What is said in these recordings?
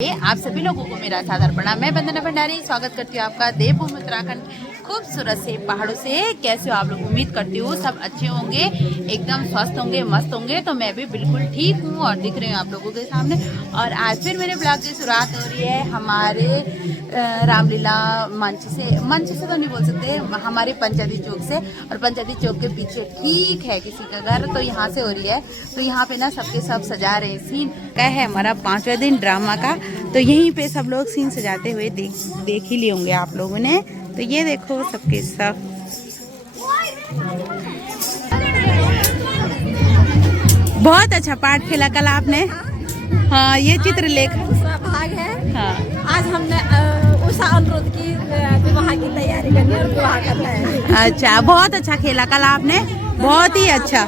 आप सभी लोगों को मेरा सादर प्रणाम। मैं वंदना भंडारी स्वागत करती हूँ आपका देवभूमि उत्तराखंड खूबसूरत से पहाड़ों से। कैसे हो आप लोग? उम्मीद करती हूँ सब अच्छे होंगे, एकदम स्वस्थ होंगे, मस्त होंगे। तो मैं भी बिल्कुल ठीक हूँ और दिख रही हूँ आप लोगों के सामने। और आज फिर मेरे ब्लॉग की शुरुआत हो रही है हमारे रामलीला मंच से तो नहीं बोल सकते, हमारे पंचायती चौक से। और पंचायती चौक के पीछे ठीक है किसी का घर, तो यहाँ से हो रही है। तो यहाँ पे ना सबके सब सजा रहे सीन का है हमारा 5वां दिन ड्रामा का। तो यहीं पे सब लोग सीन सजाते हुए देख ही लिए होंगे आप लोगों ने। तो ये देखो सबके सब बहुत अच्छा पाठ खेला कल आपने। हाँ, ये चित्रलेख भाग है। हाँ, आज हमने उषा अनुरोध की विवाह की तैयारी करनी है और विवाह करना है। अच्छा, बहुत अच्छा खेला कल आपने, बहुत ही अच्छा।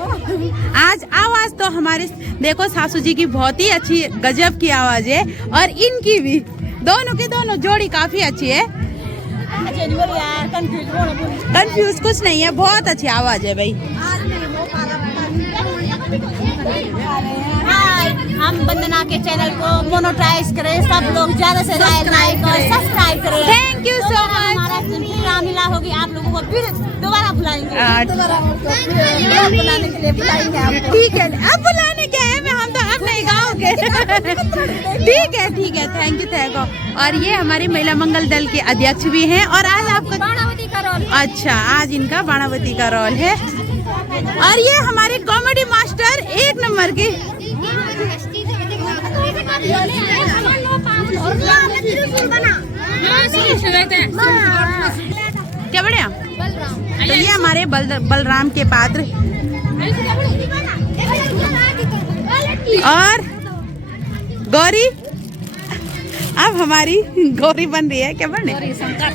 आज आवाज तो हमारे देखो सासू जी की बहुत ही अच्छी, गजब की आवाज है। और इनकी भी, दोनों की दोनों जोड़ी काफी अच्छी है। कंफ्यूज कुछ नहीं है, बहुत अच्छी आवाज है भाई। हम वंदना के चैनल को मोनेटाइज करें, सब लोग ज्यादा से ज्यादा लाइक और सब्सक्राइब करें। Thank you so much. हमारा रामलीला होगी, आप लोगों को फिर दोबारा बुलाएंगे। बुलाने के लिए बुलाएंगे। ठीक है, अब बुलाने क्या है, मैं हम तो अपने गाँव के। ठीक है, थैंक यू। और ये हमारे महिला मंगल दल के अध्यक्ष भी हैं। और आज आपका बाणावती का रोल। अच्छा, आज इनका बाणावती का रोल है। और ये हमारे कॉमेडी मास्टर एक नंबर के। क्या बढ़िया। तो ये हमारे बलराम के पात्र और गौरी। अब हमारी गौरी बन रही है, क्या बन रही है?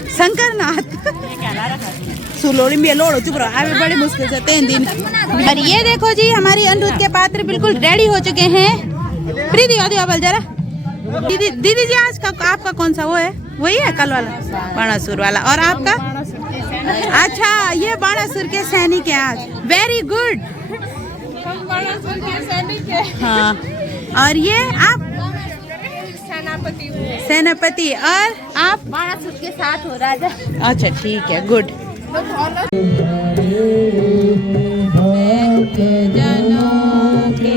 शंकर नाथ। सुलोड़ी में लोड़ो चुप रहो, अभी बड़ी मुश्किल से 3 दिन। और ये देखो जी, हमारी अनिरुद्ध के पात्र बिल्कुल रेडी हो चुके हैं। प्रीति बल जरा दीदी जी, आज का आपका कौन सा वो है? वही है कल वाला बाणासुर वाला। और आपका? अच्छा, ये बाणासुर के सैनिक है आज। Very good. बाणासुर के सैनिक है। हाँ, और ये आप सेनापति। और आप? बाणासुर के साथ हो राजा। अच्छा, ठीक है, गुड। जनों के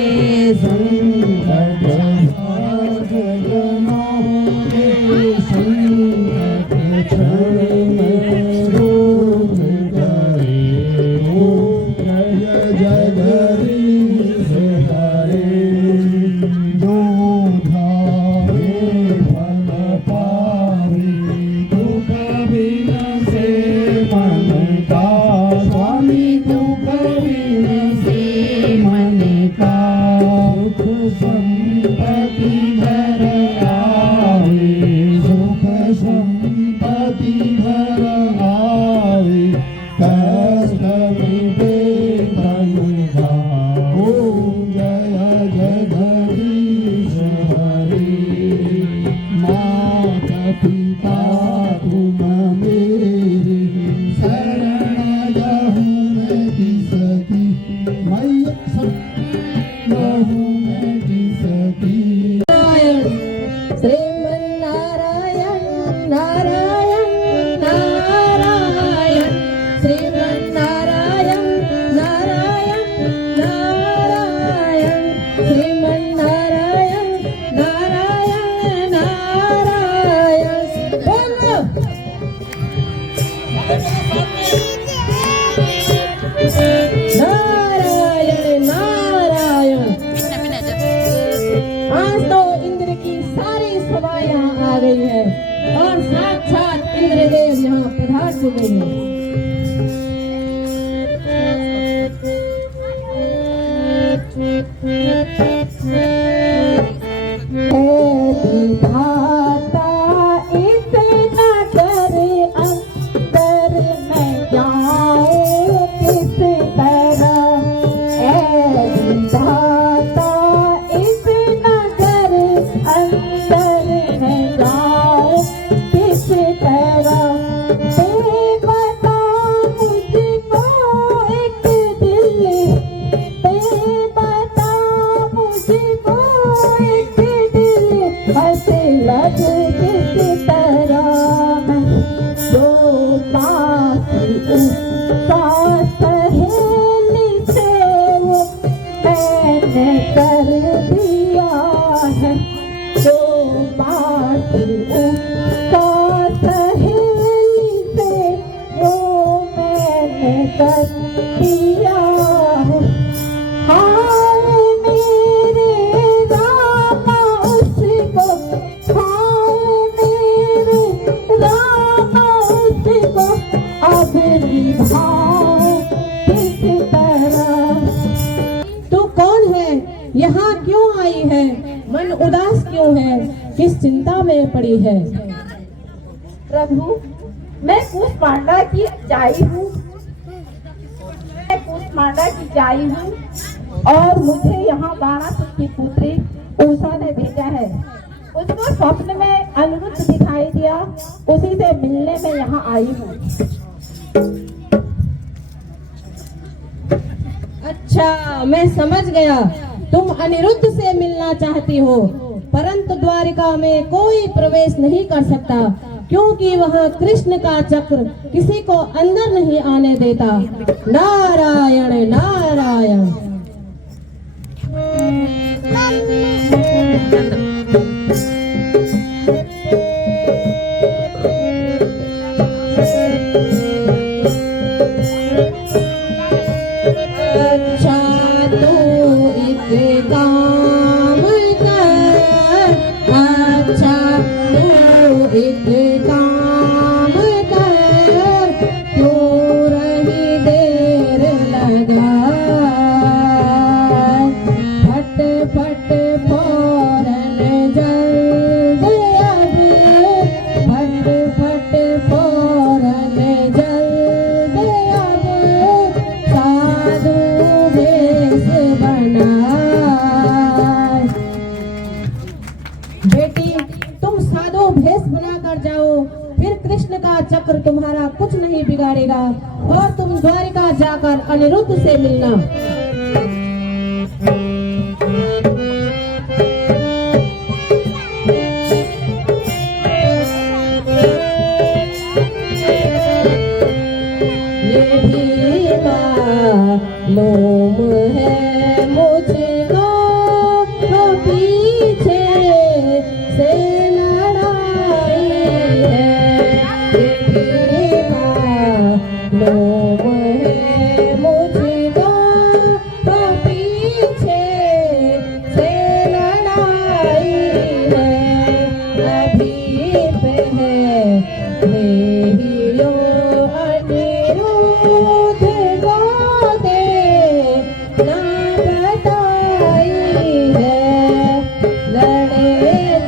और साक्षात इंद्रदेव यहाँ पधार चुके हैं। किस तरह अब किस तरह मैं जो पासी उसका सहेली से वो मैंने कर दिया है, जो पासी उसका सहेली से वो मैंने कर दिया है। हाय मेरे रामा उसको, हाय मेरे रामा उसको अब निभाओ किस तरह। तू कौन है, यहाँ क्यों आई है, मन उदास क्यों है, किस चिंता में पड़ी है। प्रभु मैं कुष्मांडा की जाई हूँ, मैं कुष्मांडा की जाई हूँ और मुझे यहाँ बाणासुर की पुत्री उषा ने भेजा है। उसको स्वप्न में अनिरुद्ध दिखाई दिया, उसी से मिलने में यहाँ आई हूँ। अच्छा मैं समझ गया, तुम अनिरुद्ध से मिलना चाहती हो, परंतु द्वारिका में कोई प्रवेश नहीं कर सकता, क्योंकि वहाँ कृष्ण का चक्र किसी को अंदर नहीं आने देता। नारायण नारायण। अच्छा तू एक काम कर, अच्छा तू एक काम कर, क्यों रही देर लगा, फट फट फौरन जल्द अब, फट फट फौरन जल्द अब, साधु भेष बना। बेटी तुम साधु भेष बनाकर जाओ, फिर कृष्ण का चक्र तुम्हारा कुछ नहीं बिगाड़ेगा और तुम द्वारिका जाकर अनिरुद्ध से मिलना। ये भी मालूम है मुझको, तो पीछे से लड़ाई है। ये भी मालूम है मुझको, तो पीछे से लड़ाई है। अभी पहले हियो अनिरुद्ध गोदे ना बताई है, लड़े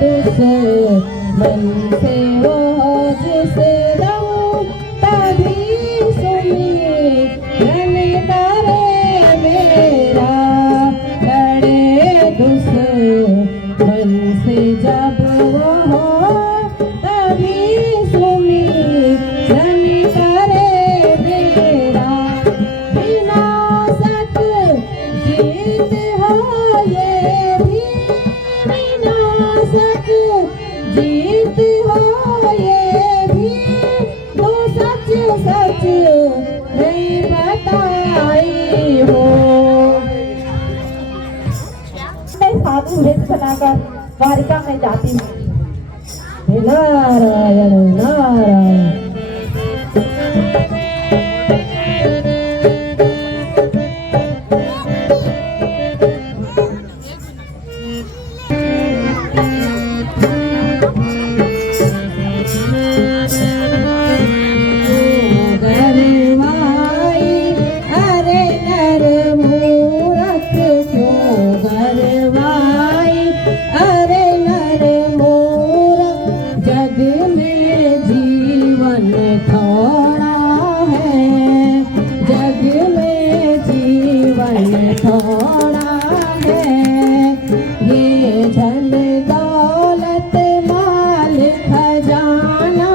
दुश्मन से वो जिसे दम, तभी सुनी धन करे मेरा, लड़े दुश्मन से जब वो हो, तभी सुनी धन करे मेरा। विनाशक जीत हो ये भी, विनाशक जीत हो ये भी, तो सच सच नहीं बताई हो। मैं साधु भेष बनाकर द्वारिका में जाती हूँ। नारायण नारायण। गरवाई अरे नर मूरख क्यों गरवाई, अरे नर मूरख जग में जीवन थोड़ा है, जग में जीवन थोड़ा है। ये धन दौलत माल खजाना,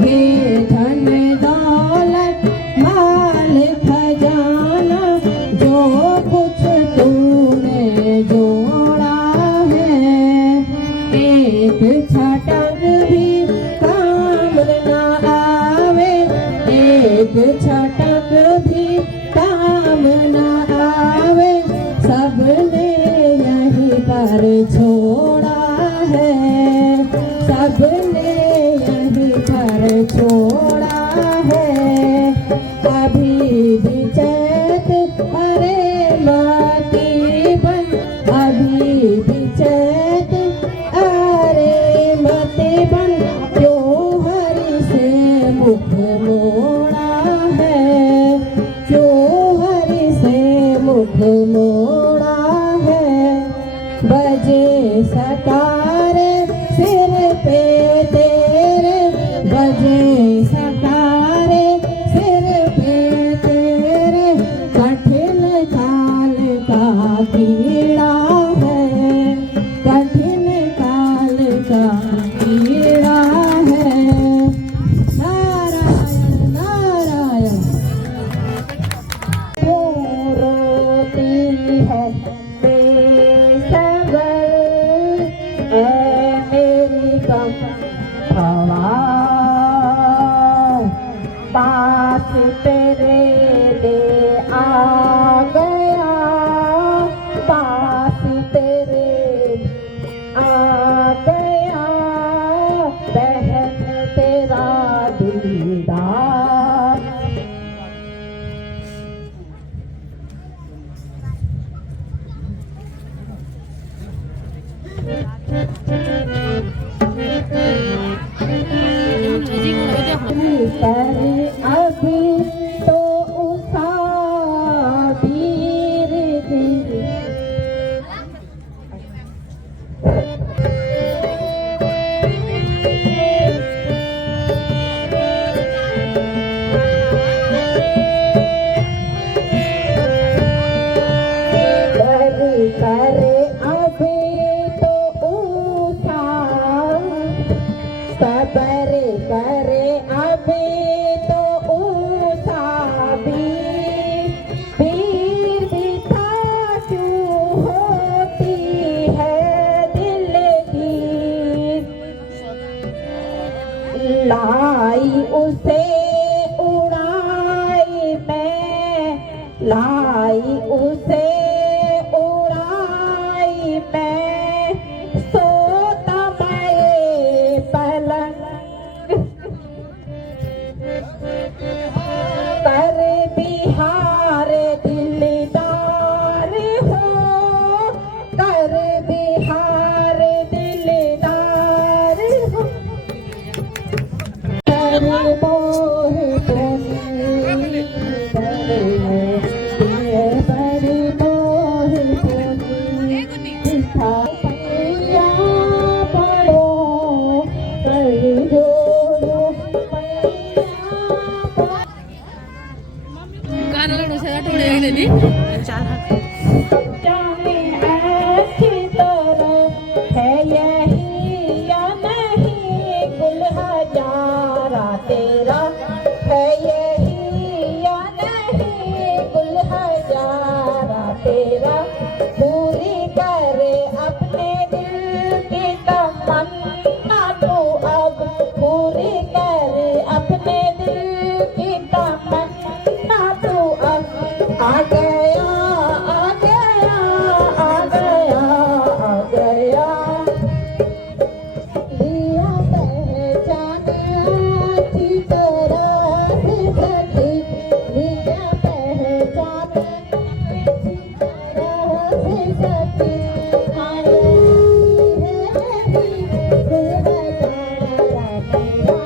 ये धन दौलत माल खजाना, जो कुछ तूने जोड़ा है, एक छटा सबने यहीं पर छोड़ा है। अभी भी चैत अरे माती बन, अभी भी चैत अरे माती बन, क्यों हरि से मुख मोड़ा है, क्यों हरि से मुख मोड़ा है। बजे सतारे सिर पे तेरे, बजे सतारे सिर पे तेरे, कठिन काल का कीड़ा है, कठिन काल का कीड़ा है। नारायण नारायण। क्यों रोती है बेसबर ऐ मेरी कम हवा, पास तेरे ले आ गया, पास तेरे आ गया, बहन तेरा दीदार। पर अभी तो उषा वीर दी, पर अभी तो उषा सबर करे, अभी तो उषा वीर भी था, क्यों होती है दिल की, लाई उसे उड़ाई मैं, लाई उसे उड़ाई मैं, सोता मैं पलंग कर बिहार दिलदार हो, कर बिहार दिलदार हो, कर मोह पुनी, कर मोह पुनी, दिखा पैया पड़ो, कर जोड़ो पैया पड़ो। जाने ऐसी तरह है यही या नहीं, गुल हजारा तेरा है यही या नहीं, गुल हजारा तेरा, पूरी करे अपने दिल की तमन्ना तू अब, पूरी करे अपने दिल की तमन्ना तू अब। आ गया आ गया आ गया आ गया, दिया पहचान अच्छी तरह से सखी, दिया पहचान अच्छी तरह से सखी, आई है गुल हजारा तेरा।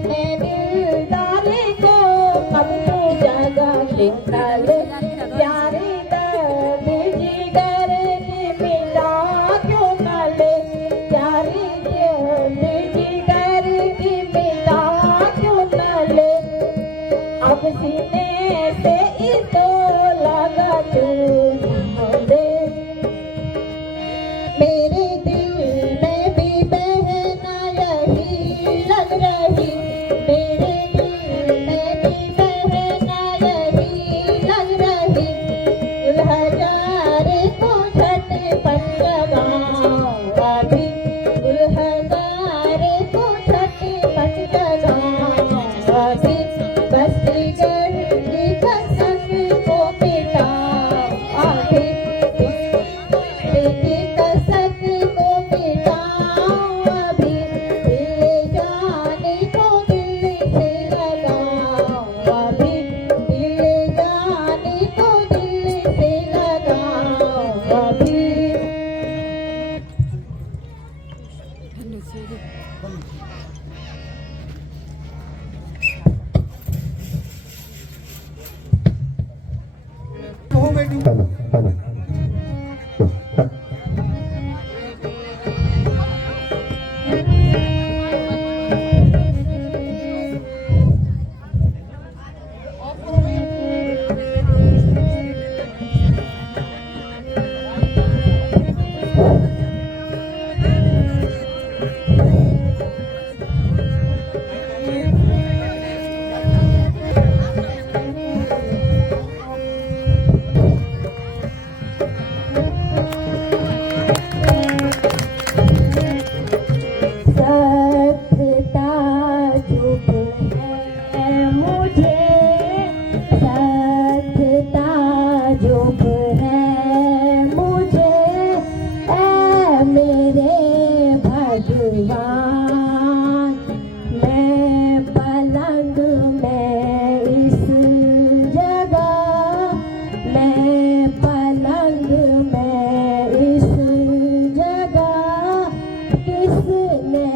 अपने दिलदारे को कब तू जगह निकाल प्यारे दर्द जिगर की मिटा क्यों न ले प्यारे दर्द जिगर की मिटा क्यों न ले अब सीने से इसको लगा चूम दे मेरे दिल में भी बहना यही लग रही मेरे दिल में भी बहना यही लग रही दुल्हजारे को झटपट लगाऊं अभी दुल्हजारे को झटपट लगाऊं अभी बस गर्मी कसक को मिटाऊं अभी की कसक को मिटाऊं अभी दिल जाने को दिल से लगाऊं अभी दिल जाने को दिल से लगाऊं अभी सख्ता जुब है मुझे सख्ता जुब है मुझे ऐ मेरे भगवान मैं पलंग में इस जगह मैं पलंग में इस जगह किसने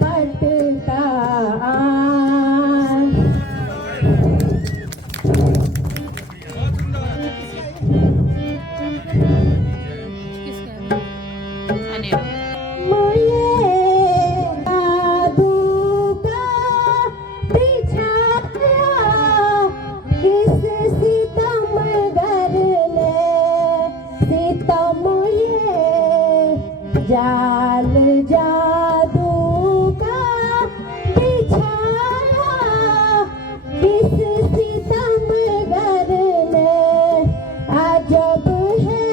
पटका मुझे जादू का बिछाया किस सितमगर ने सितम ये जाल जादू का बिछाया किस सितमगर ने अजब है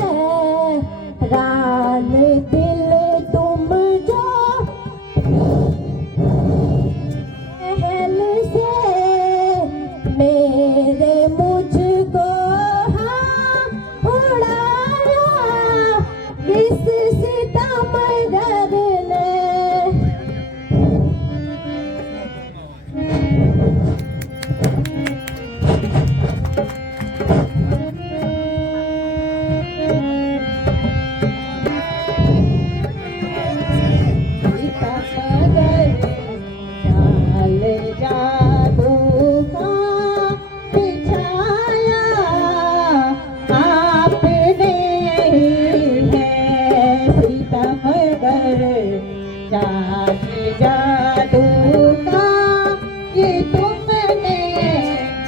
रान दिल तुम जो पहल से मेरे मुझको हाँ उड़ाया किस सितमगर ने जाल जादू का बिछाया आपने ही है सितमगर जाल जादू का ये तुमने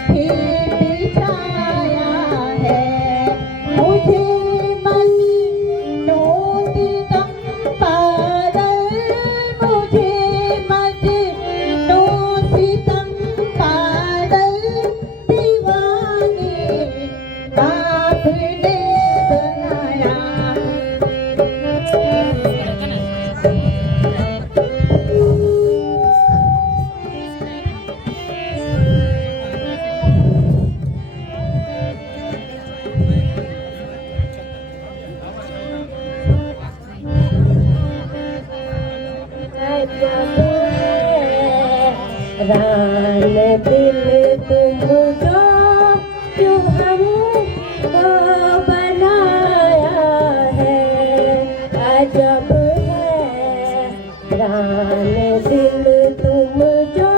ही बिछाया है मुझे मजनू सितम पागल मुझे मजनू सितम पागल दीवानी आपने बनाया रान दिल तुम जो क्यों हमको बनाया है अजब है रान दिल तुम जो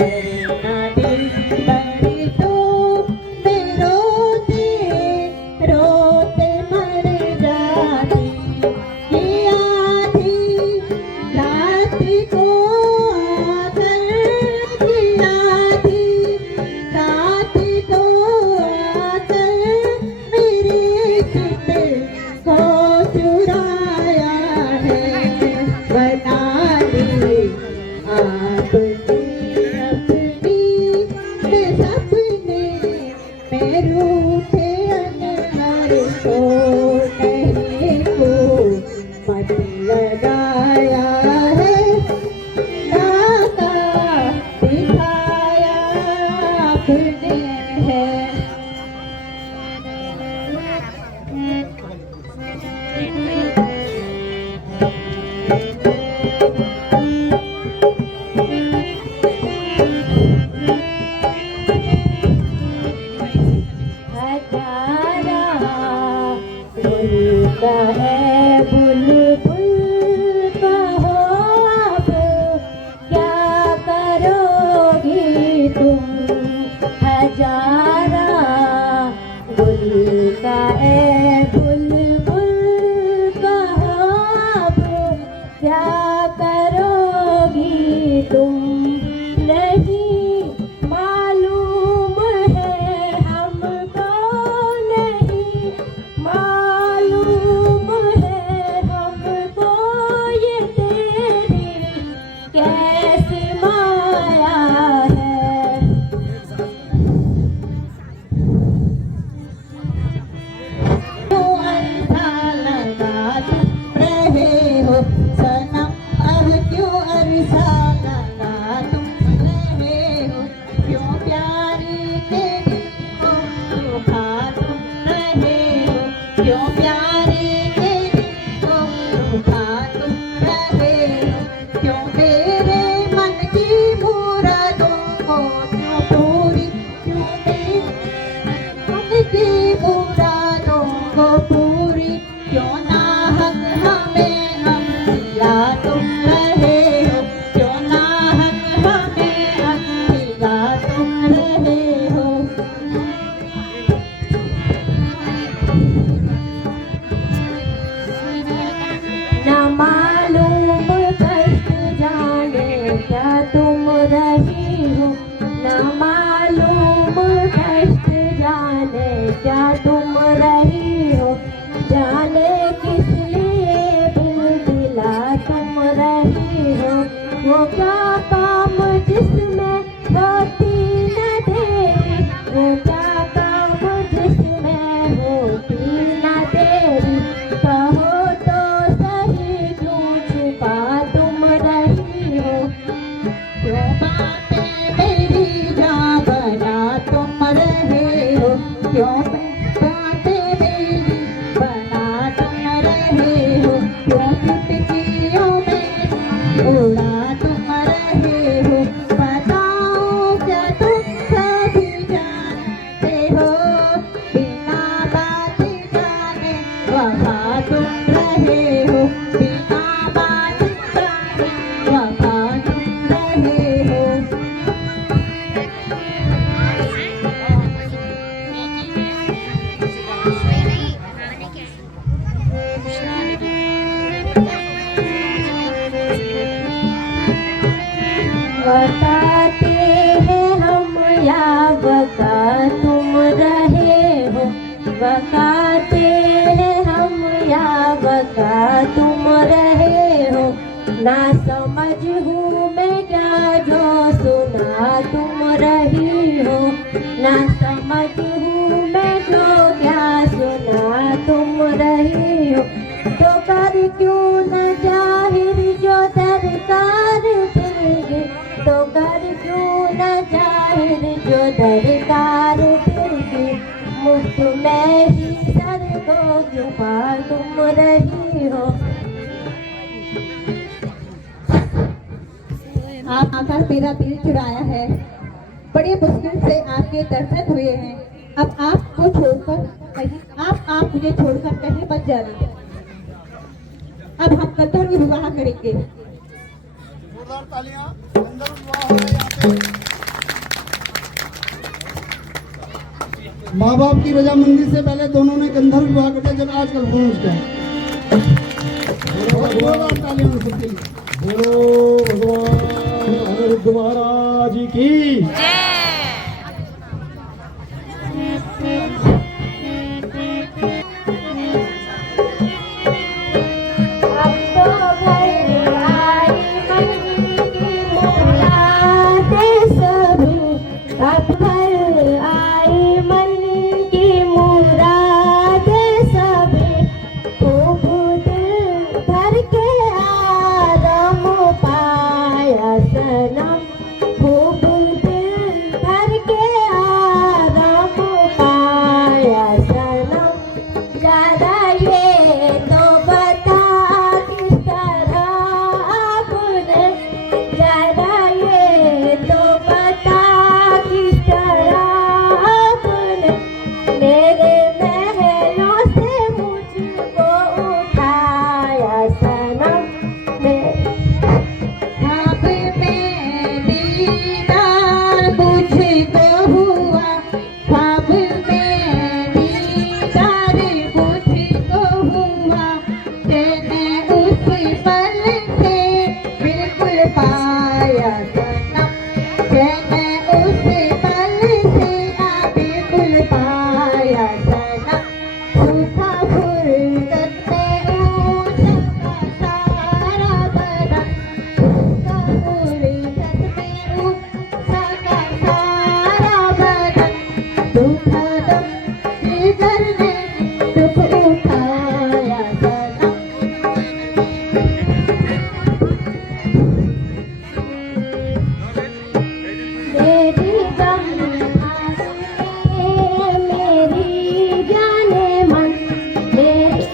करना दिल पर तो मैं रोते रोते मर जाती। ये आधी रात को आकर, ये आधी रात को आकर मेरे चित को चुराया है। बना ली आपने अपनी मैं सपने में रूठे अनहर को नहीं को मत लगाया है। नाता दिखाया आपने है। का है बुलबुल कहो अब क्या करोगी तुम। हजारा गुल का है बुलबुल कहो अब क्या करोगी तुम। नहीं मालूम है हमको, नहीं मालूम है हमको ये तेरी कैसी माया है। क्यों अरसा लगा तुम रहे हो सनम, अब क्यों अरसा लगा तुम रहे हो। क्यों प्यारी तेरी को रुखा तुम रहे हो। क्यों प्यारी तेरी को रुखा तुम रहे हो। क्यों मेरे मन की मुरादों को क्यों पूरी, क्यों मेरे मन की मुरादों को पूरी क्यों नाहक हमें हम दिया तुम रहे हो। क्यों नाहक हमें हम दिया तुम रहे हो। न मालूम कष्ट जाने क्या तुम रही हो। न मालूम कष्ट जाने क्या तुम रही हो। जाने किस लिए दिल दिला तुम रही हो। वो क्या काम जिसमें होती न देरी, वो क्या काम जिसमें होती न देरी। कहो तो सही क्यों छुपा तुम रही हो। क्यों बातें मेरी जान बना तुम रहे हो। क्यों बातें मेरी बना तुम रहे हो। क्यों चुटकियों में उड़ा तुम रहे हो। बताओ क्या तुम सभी जानते हो। बिना बात जाने वफा तुम रहे हो। बिना बात जाने वफा तुम रहे हो। बताते हैं हम या बता तुम रहे हो। बताते हैं हम या बता तुम रहे हो। ना समझ हूँ मैं क्या जो सुना तुम रही हो। ना समझ हूँ मैं जो क्या सुना तुम रही हो। तो कर क्यों न जाहिर जो दरकार दिल के। तो कर क्यों न जाहिर जो दरकार दिल के। मुफ्त में ही सर को क्यों पा तुम रही हो। आप आकर मेरा दिल चुराया है। बड़ी मुश्किल से आपके दर्शन हुए हैं। अब आपको छोड़कर कहीं आप मुझे छोड़कर कहीं मत जाना। अब हम गंधर्व विवाह करेंगे। माँ बाप की रजामंदी से पहले दोनों ने गंधर्व विवाह कर दिया, जब आजकल भ्रूण किया। तालियां सबके लिए। बोलो भगवान अनिरुद्ध महाराज की। अब तो घर आई मन की मुरादें सभी, अब घर आई मन की मुरादें सभी, खूब दिल भर के आराम पाया सनम, खूब दिल भर के आराम पाया सनम। ज़रा ये तो बता किस तरह आपने, ज़रा ये तो बता किस तरह आपने मेरे महलों से मुझको उठाया सनम। ख्वाब में दीदार मुझको हुआ, ख्वाब में दीदार मुझको हुआ, तेने उस पल से बिल्कुल पाया सनम, तेने उस पल से बिल्कुल पाया सनम। सूखा फुर्सत में ऊँचा सा सारा बदन, सूखा फुर्सत में ऊँचा सा सारा बदन, दुख दम जिगर में दुख उठाया सनम। मेरी मेरी जाने मन, मेरी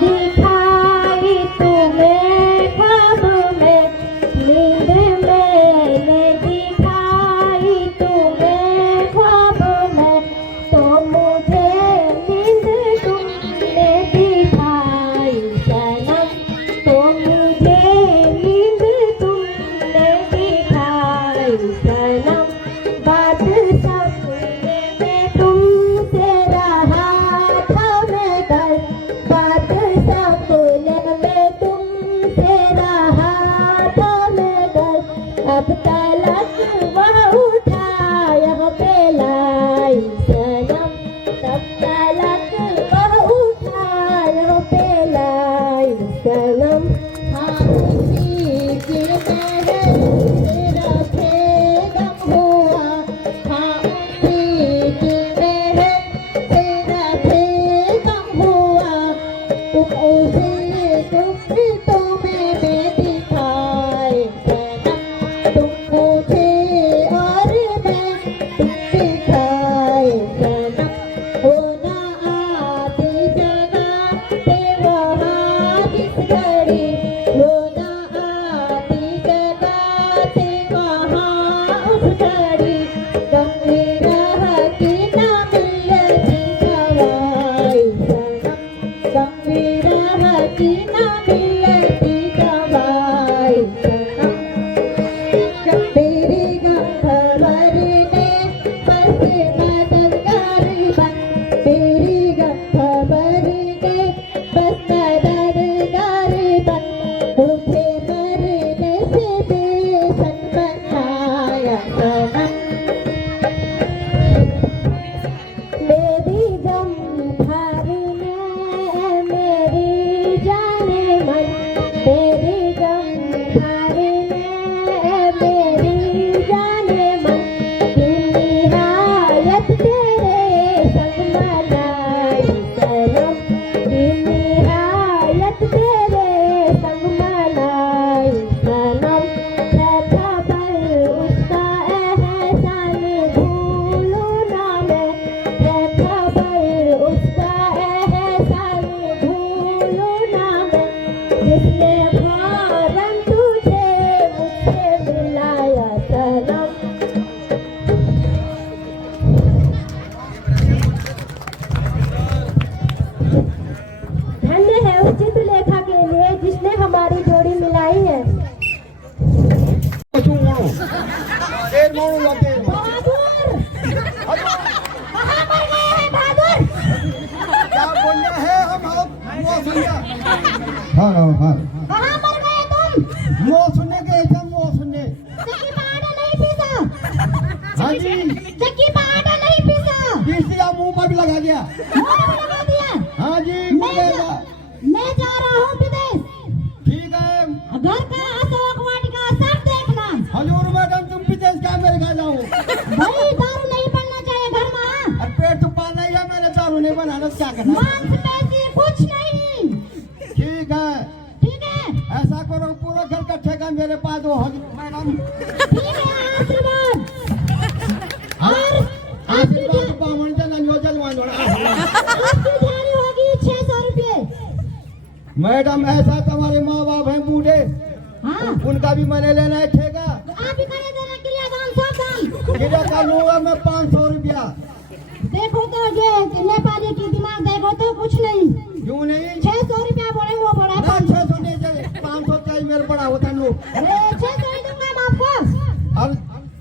दिखाई तुम्हें ख्वाब में, नींद मैंने दिखाई तुम्हें ख्वाब में, तो मुझे नींद तुमने दिखाई सनम, तो मुझे नींद तुमने दिखाई सनम। बात सपने में तुमसे रहा था मैं कल, बात सपने में तुमसे रहा था मैं कल, अब तलक वह उठाया पेलाई सनम, तब तलक वह उठाया पेलाई सनम। हाँ उसी के महल से रखे दम हुआ, हाँ उसी के महल से रखे दम हुआ, तुम उसे तो मैं दिखाए सनम, तुम मुझे और मैं तुम दिखाए सनम। हो ना आती जगह पे वहाँ जिस घड़ी, हो ना आती जगह पे वहाँ उस घड़ी, गम विरह की ना मिलती दवाई सनम, गम विरह की ना मिलती दवाई सनम। मेरी गम भरने बस मददगार बन, मेरी गम भरने बस मददगार बन, मुझे मरने से बेसन बनाया सनम। मेरी गम भरने मेरी जाने मन, मेरी गम भरने मेरी जाने मन, कि निहायत तेरे संग मनाई सनम, कि निहायत तेरे संग मनाई सनम। है खबर उसका एहसान भूलूं ना मैं, है खबर उसका एहसान भूलूं ना मैं, जिसने फौरन मुँह सुनने के ऐसा मुँह सुनने। चक्की में आटा नहीं पीसा, हाँ जी, चक्की में आटा नहीं पीसा, पीस दिया, मुँह पर भी लगा दिया। मुंह में लगा दिया। हाँ जी, मैं जा रहा हूँ विदेश। ठीक है। घर का अशोक वाटिका सब देखना। हजूर मैडम तुम विदेश क्या मेरे घर जाओ? भाई दारू नहीं बनना चाहिए घर में। अब पेट तो पालना ही है, मैंने दारू नहीं बनाना, क्या करना? मांसपेशी कुछ नहीं। ठीक है, ठीक है, ऐसा करो पूरा घर इकट्ठे का मेरे पास हो मैडम। ठीक है, आशीर्वाद। और आशीर्वाद बामन जन योजन आपकी दिहाड़ी होगी 600 रुपये। मैडम ऐसा तुम्हारे माँ बाप हैं बूढ़े, हाँ, उनका भी मैंने लेना है ठेका। तो आप ही करे देना क्रिया दान सब दान। कितना कर लूंगा मैं 500 रुपया। देखो तो ये नेपाली की दिमाग देखो तो कुछ नहीं। क्यों नहीं? 600 रुपया बोले वो बड़ा है। 500 नहीं चाहिए, 500 चाहिए, मेरे बड़ा होता है लोग। अरे 600 ही दूंगा मैं आपको। अब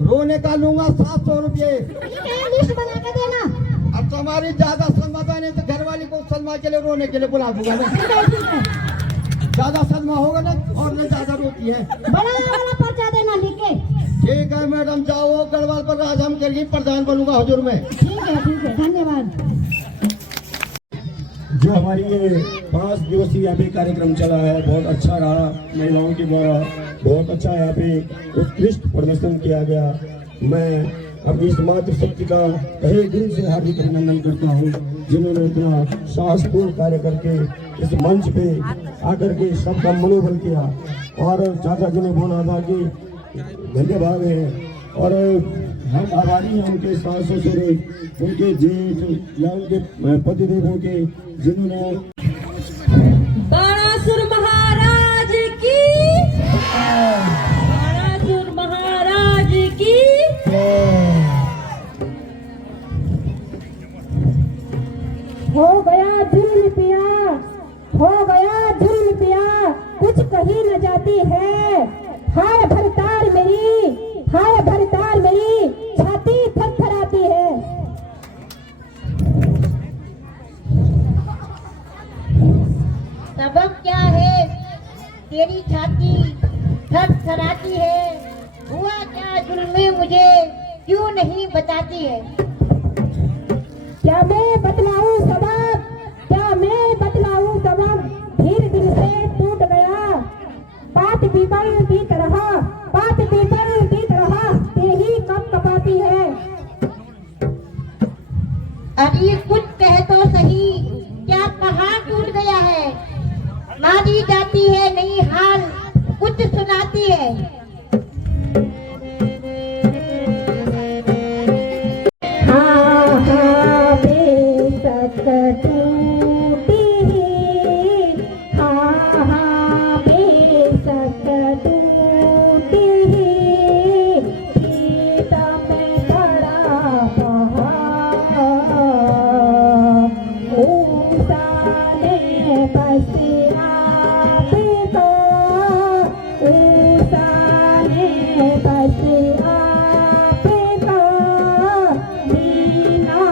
रोने का लूंगा 700 रुपये। ठीक है, लिस्ट बना के देना। अब तुम्हारी ज्यादा सदमा नहीं तो घर वाली को सदमा के लिए रोने के लिए बुला दूंगा मैं। ठीक है, ठीक है, ज्यादा सदमा होगा ना और न ज्यादा रोती है। बड़ा वाला पर्चा देना लिख के। ठीक है मैडम, जाओ गढ़वाल पर राज हम के लिए प्रधान बनूंगा हजूर में। ठीक है, धन्यवाद। जो हमारी ये 5 दिवसीय यहाँ पे कार्यक्रम चला है, बहुत अच्छा रहा। महिलाओं के द्वारा बहुत अच्छा यहाँ पे उत्कृष्ट प्रदर्शन किया गया। मैं अपनी इस मातृशक्ति का तहे दिल से हार्दिक अभिनंदन करता हूँ, जिन्होंने इतना साहसपूर्ण कार्य करके इस मंच पे आकर के सबका मनोबल किया। और चाचा जी ने बोला था कि धन्यवाद है, और हम आभारी हैं उनके सास ससुर, उनके जेठ या उनके पतिदेवों के, जिन्होंने बाणासुर महाराज की, बाणासुर महाराज की। हो गया जुल्म पिया, हो गया जुल्म पिया, कुछ कही न जाती है। हाय भरतार मेरी, हाय भरतार मेरी, छाती थरथराती है। सबब क्या है तेरी छाती थरथराती है? हुआ क्या जुल्म मुझे क्यों नहीं बताती है? क्या मैं बतलाऊं सबब, क्या मैं बतलाऊं सबब, धीरे दिल से टूट गया। बात पीपल की तरह, बात पीपल की तरह तेरी कब कपाती है। अरे कुछ कह तो सही, क्या पहाड़ टूट गया है? मारी जाती है नहीं हाल कुछ सुनाती है। हाँ हाँ बेशक टूटी, हाँ हाँ बेशक टूटी, प्रीतम बड़ा पहाड़, ऊषा ने बस आप को, ऊषा ने बस आप को, मीना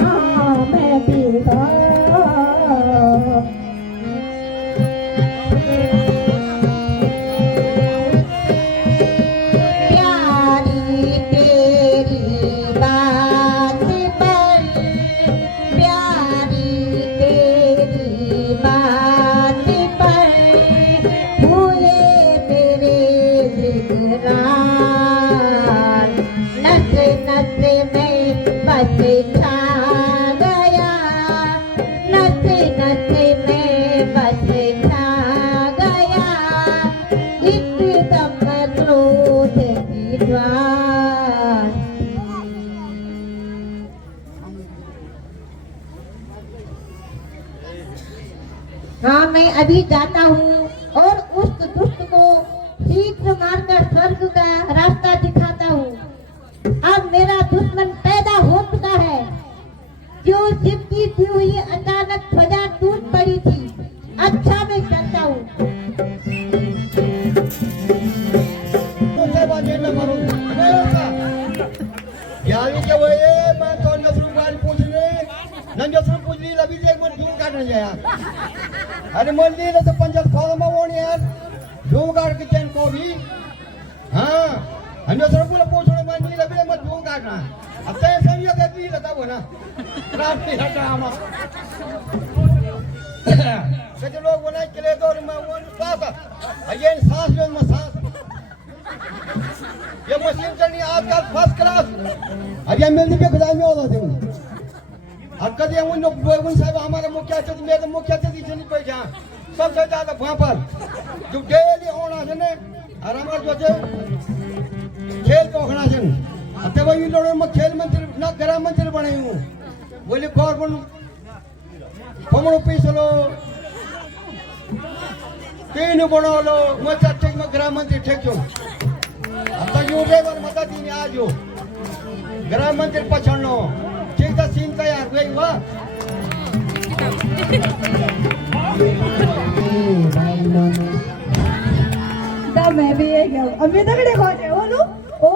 नाम बिगा। प्यारी तेरी बात पर, प्यारी तेरी बात पर, हुए मेरे जिगरार, नस नस में बस छा गया, नस नस में बस छा गया, एकदम क्रोध की ज्वार। हाँ मैं अभी जाता हूँ और उस दुष्ट को शीघ्र मारकर स्वर्ग का रास्ता दिखाता हूँ। अब मेरा दुश्मन पैदा हो चुका है। जो शिव की थी हुई अचानक ध्वजा टूट पड़ी थी। अच्छा मैं चलता हूँ। यानी क्या वो ये मैं तो नसरुल गाड़ी पूछ ले, नंजसरुल पूछ ली लभी एक मन क्यों काटने जाया? अरे मन ली ना तो पंजाब खाओ में वो नहीं यार, डोंगाड़ के चैन को भी हाँ हन्यो सर पूरा पोछड़े में नहीं लगे मत डोंगाड़ ना अब तय सही है कि लगा वो ना रात में हटा हम कई लोग बनाए के लिए तो मैं वो सांस ये सांस लो मैं सांस ये मशीन चलनी आजकल फर्स्ट क्लास अब ये मिलनी पे खुदाई में होता थे अब कभी हम उन साहब हमारे मुख्य अतिथि मेरे मुख्य अतिथि चली पे जहाँ सबसे ज्यादा भापल जो डेली होना है ने और हमारे जो है खेल को होना है अब तो वही लोगों में खेल मंत्री ना गृह मंत्री बने हूँ बोले गवर्नमेंट कमरो पैसा लो तीन बना लो मैं ठीक में गृह मंत्री ठीक हूँ अब तक यूँ ड्राइवर मदद ही नहीं आज हो गृह मंत्री पछड़नो ठीक था सीन तैयार हुई हुआ तब मैं भी ये गया अभी तक नहीं पहुंचे बोलू ओ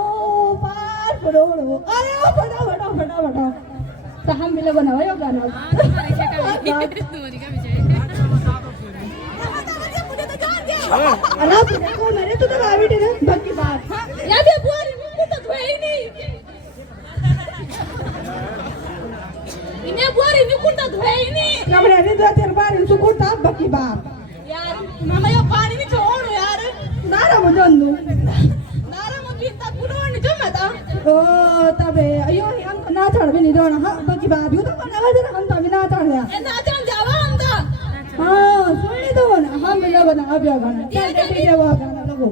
पार फड़ो फड़ो अरे ओ फटा फटा फटा फटा तो हम मिले बनाओ यो गाना अरे देखो मैंने तो लगा भी नहीं बाकी बात याद है बुआ ने मुझे तो हुआ ही नहीं इन्हें बुआ ने कुंडा हुआ ही नहीं कमरे ने दो चार बार इनको कुंडा बाकी बात यार मामा यो पानी नहीं छोड़ो यार नारा मुझंदू नारा मुझे तक पुरोने जो मैं था ओ तबे अयो हम ना चढ़ भी नहीं दो ना बाकी बात यो तो बना है हम तो भी ना चढ़ गया ना चढ़ जावा हम तो हां सुनी दो ना हम मिला बना अब या गाना चल के वो गाना लगो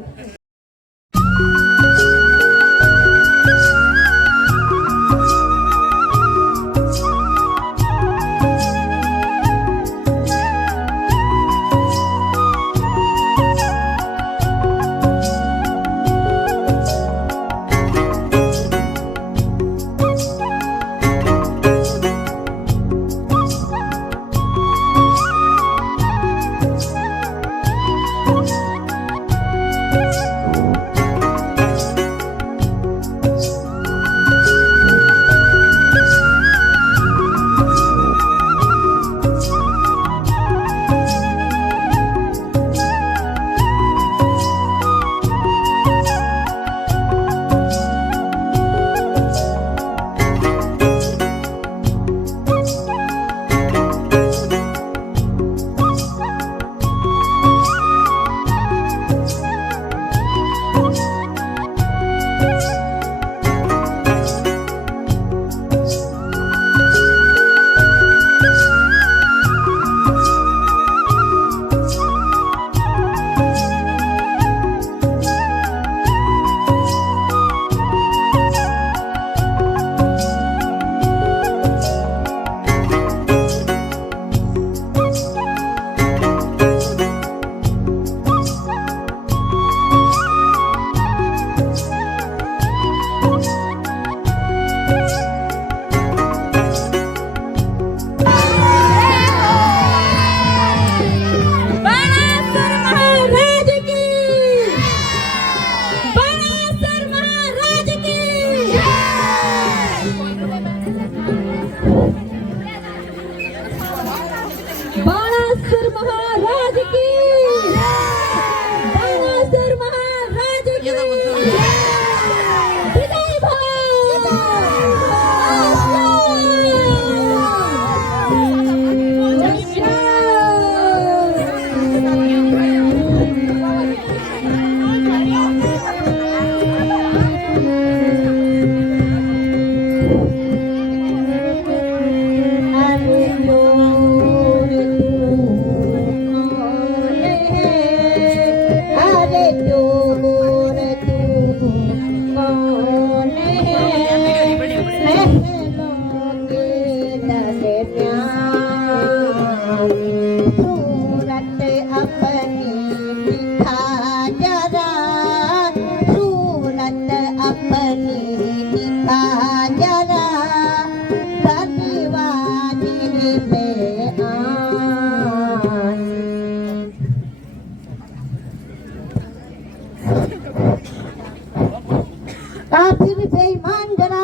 काफिर बेईमान जरा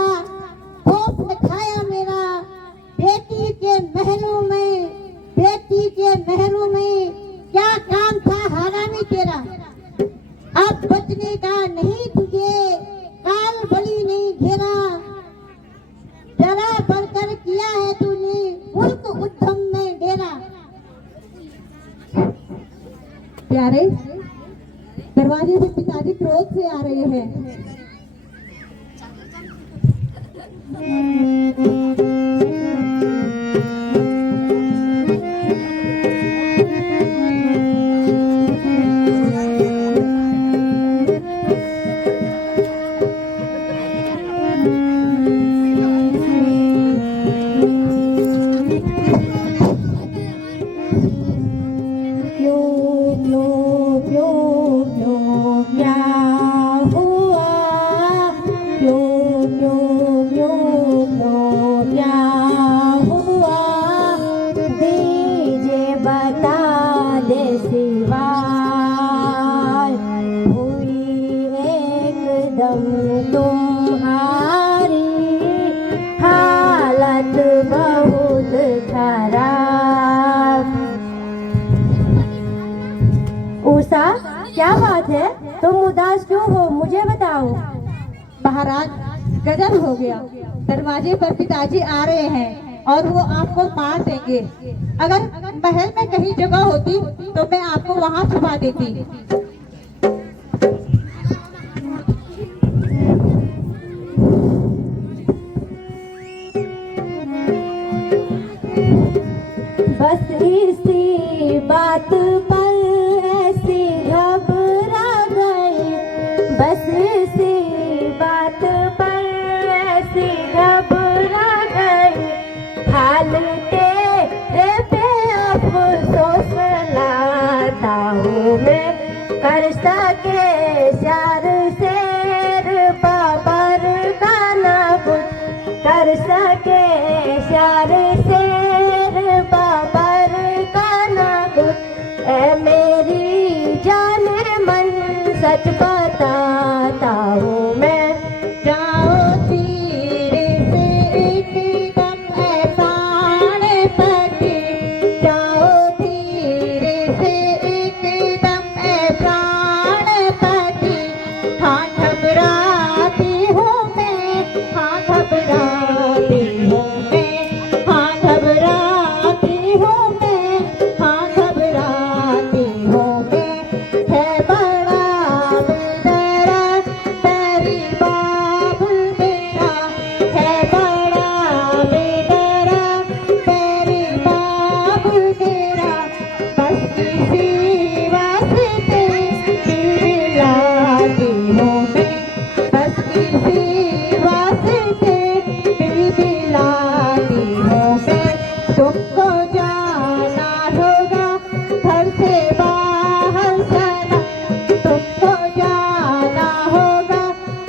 खौफ ने खाया मेरा बेटी के महलों में क्या काम था हरामी तेरा बचने का नहीं तुझे, काल बलि नहीं घेरा, डरा बढ़कर किया है तूने मुल्क उद्यम में डेरा। प्यारे, दरवाजे से पिताजी क्रोध से आ रहे हैं। हालत बहुत खराब। उषा, क्या बात है? तुम उदास क्यों हो? मुझे बताओ। महाराज, गजब हो गया। दरवाजे पर पिताजी आ रहे हैं और वो आपको मार देंगे। अगर महल में कहीं जगह होती तो मैं आपको वहाँ छुपा देती। बस इसी बात पर ऐसी घबरा गई, बस इसी बात पर ऐसी घबरा गई, हाल तेरे पे अफसोस लाता हूँ मैं, कर सके शार शेर बाबर का ना कुछ, कर सके शार शेर बाबर का ना कुछ। ऐ मेरी जाने मन सच बताता हूँ मैं, जाओ धीरे से एकदम ऐ प्राण पति, जाओ धीरे से एकदम ऐ प्राण पति। हाँ घबराती हूँ मैं, हाँ घबराती हूँ मैं, हाँ घबराती हूँ मैं, हाँ घबराती हूँ मैं। है बड़ा बेदरा तेरी बाबुल मेरा, है बड़ा बेदरा तेरी बाबुल मेरा। बस किसी वास्ते दिलाती हूँ मैं, बस किसी वास्ते दिलाती हूँ मैं। तुमको जाना होगा घर से बाहर सनम, तुमको जाना होगा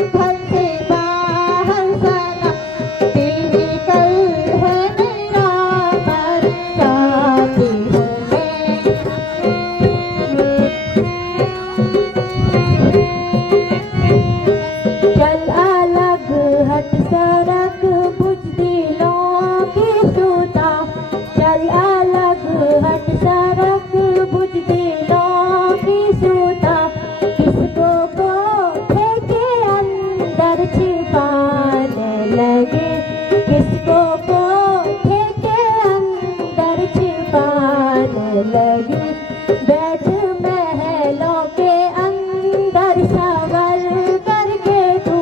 घर से बाहर सनम। दिल निकल है मेरा मर जाती हूँ मैं। चल अलग हट सड़क बुझ दिलों की सूता, चल अलग हट सड़क बुझ दिलों की सूता। किसको कोठे के अंदर छिपाने लगे, किसको कोठे के अंदर छिपाने लगे। बैठ महलों के अंदर सवर करके तू,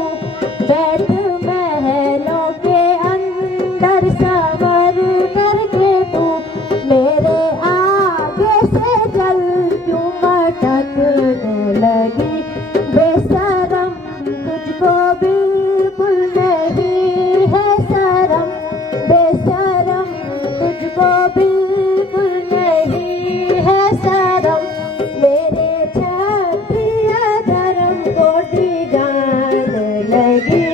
बैठ महलों के अंदर सवर करके तू। मेरे आगे से चल क्यों मटकने लगी, बेशरम तुझको बिल्कुल नहीं है शरम, बेशरम तुझको बिल्कुल नहीं है शरम। मेरे क्षत्रिय धर्म को डिगाने लगी।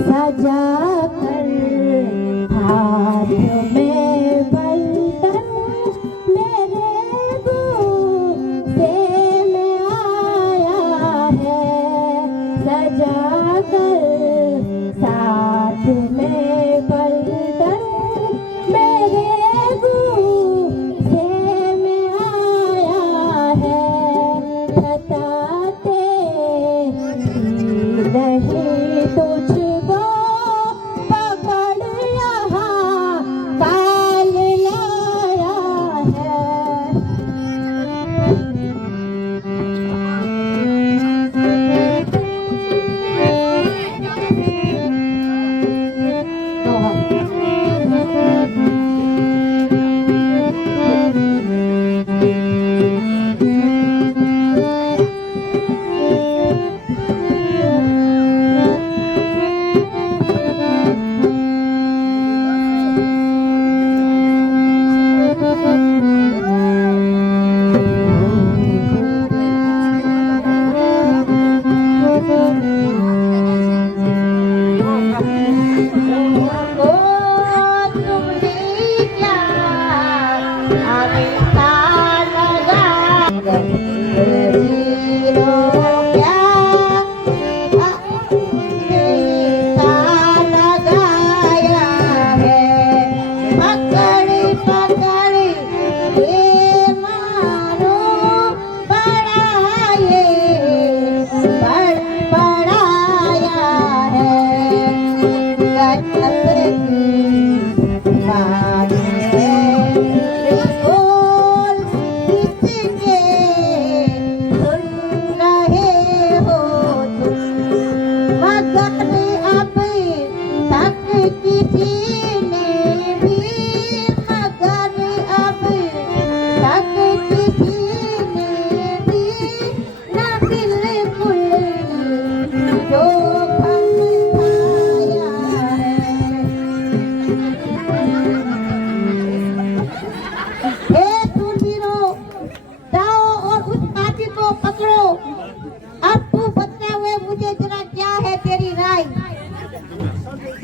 सजा कर हाथ में बंधन मेरे गुस्से में आया है, सजा कर साथ में बंधन मेरे गुस्से में आया है, बताते नहीं तुझको पकड़ यहाँ पाल लाया है।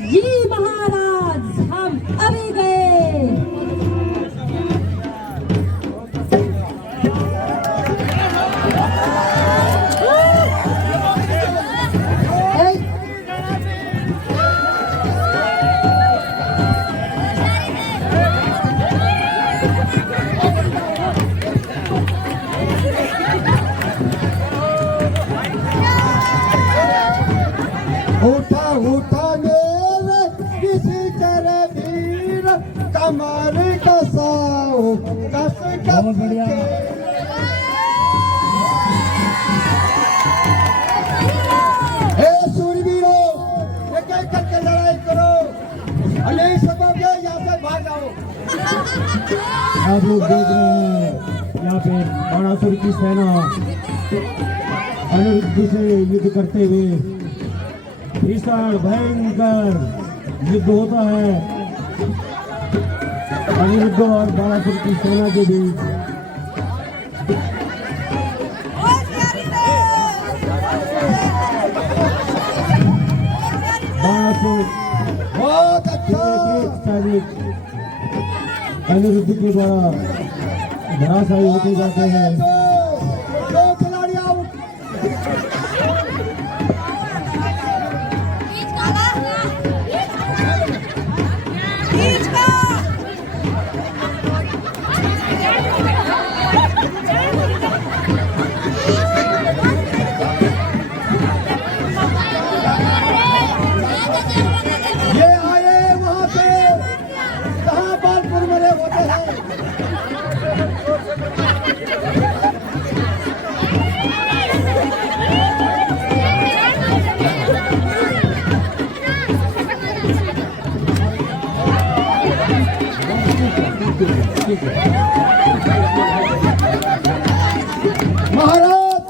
जी महाराज, हम अभी गए। उठा उठा मेरे किसी तरह वीर कमर कसाओ कस कस के। हे सूरवीरों, एक एक करके लड़ाई करो और नहीं सकोगे यहाँ से भाग जाओ। आप लोग देख रहे हैं यहाँ पे बाणासुर की सेना अनिरुद्ध से युद्ध करते हुए भीषण भयंकर युद्ध होता है अनिरुद्ध और बाणासुर की सेना के बीच। बाणासुर बहुत अच्छा सैनिक अनिरुद्ध के द्वारा धराशायी होते जाते हैं। दो खिलाड़ी आउट। ये आए वहां से जहां बालपुर में होते हैं। महाराज,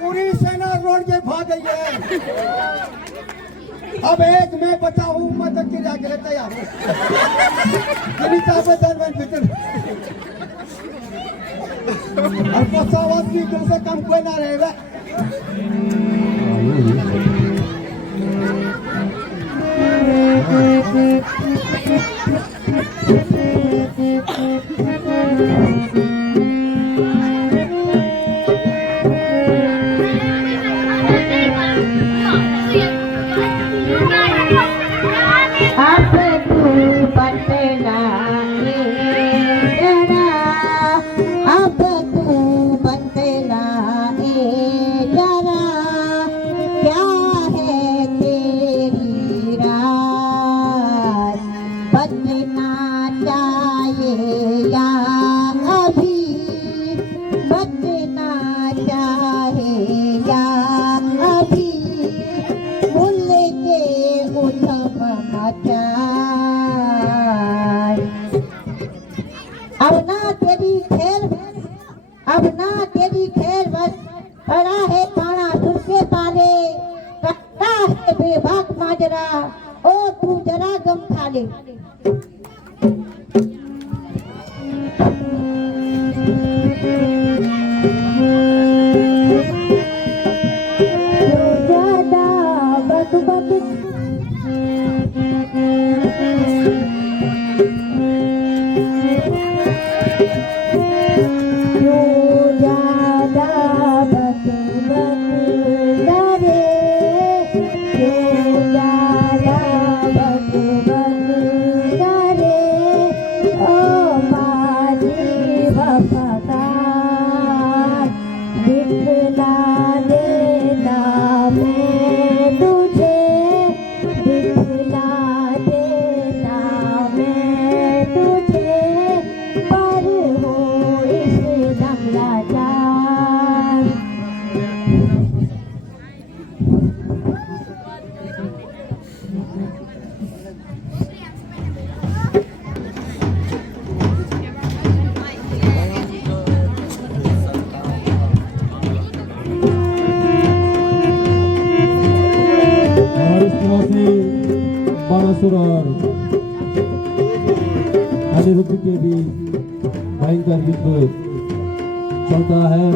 पूरी सेना रोड के भाग गई है। अब एक मैं बचा हूँ, मदद की जाके लिए तैयार हूँ। और पचावत की कम से कम कोई ना रहेगा। अब तू बतलाए जरा, अब तू बतलाए जरा, क्या है तेरी राज, बचना चाहिए या अभी, बचना चाहिए या अभी, भूल के उठब मचाए। अब ना तेरी खेल, अब ना तेरी खेल बस, पड़ा है पाना सुर के पाले, कट्टा है बेबाक माजरा, ओ तू जरा गम खा ले। ज्यादा बक बक बाणासुर और अनिरुद्ध के भी भयंकर युद्ध चलता है।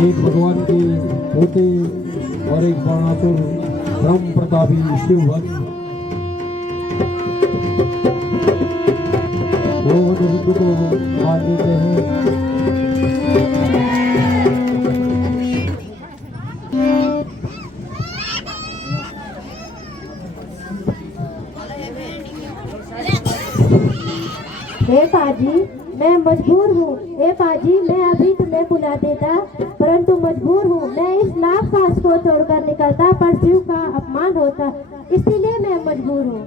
एक भगवान के पोते और एक बाणासुर ब्रह्म प्रतापी शिव भक्त, वो अनिरुद्ध को मार देते हैं। हे पाजी, मैं मजबूर हूँ। हे पाजी, मैं अभी तुम्हें बुला देता, परंतु मजबूर हूँ। मैं इस नागपाश को तोड़कर निकलता, पर शिव का अपमान होता, इसीलिए मैं मजबूर हूँ।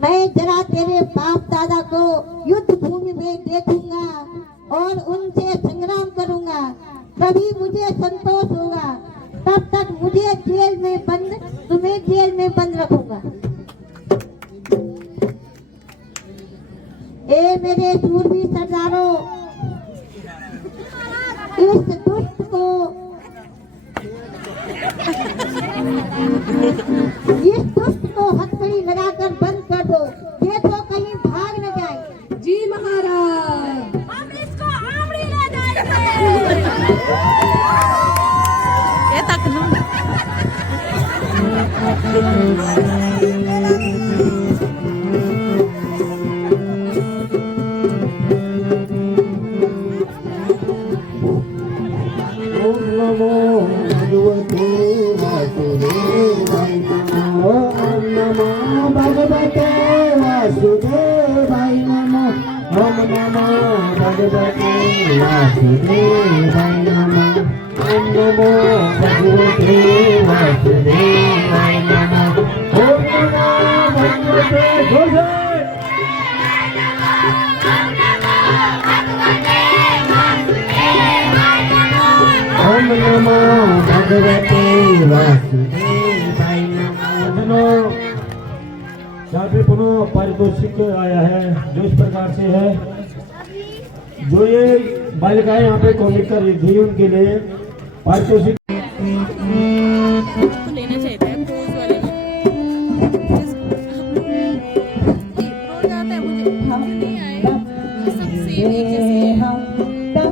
मैं जरा तेरे बाप दादा को युद्ध भूमि में देखूंगा और उनसे संग्राम करूंगा, तभी मुझे संतोष होगा। तब तक मुझे जेल में बंद, तुम्हें जेल में बंद रखूंगा। ए मेरे सूरवीर सरदारों, इस दुष्ट को हथकड़ी लगाकर बंद कर दो, ये तो कहीं भाग न जाए। जी महाराज। हम इसको आमड़ी ले जाएंगे। ये तक लो। ओम नमो भगवते वासुदेवाय नमः। ओम नमो भगवते वासुदेवाय नमः। ओम नमो भगवते वासुदेवाय नमः। ओम नमो भगवते वासुदेवाय नमः। ओम नमो भगवते भगवते वासुदेवाय नमः। यहाँ पे पुनः पारितोषिक आया है जो इस प्रकार से है। जो ये बालिकाएं यहाँ पे कॉमिक कर रही थी उनके लिए पारितोषिक लेना चाहिए था पोज वाले रोज आता है मुझे नहीं आएगा सब सेम एक जैसे ऐसे नहीं आता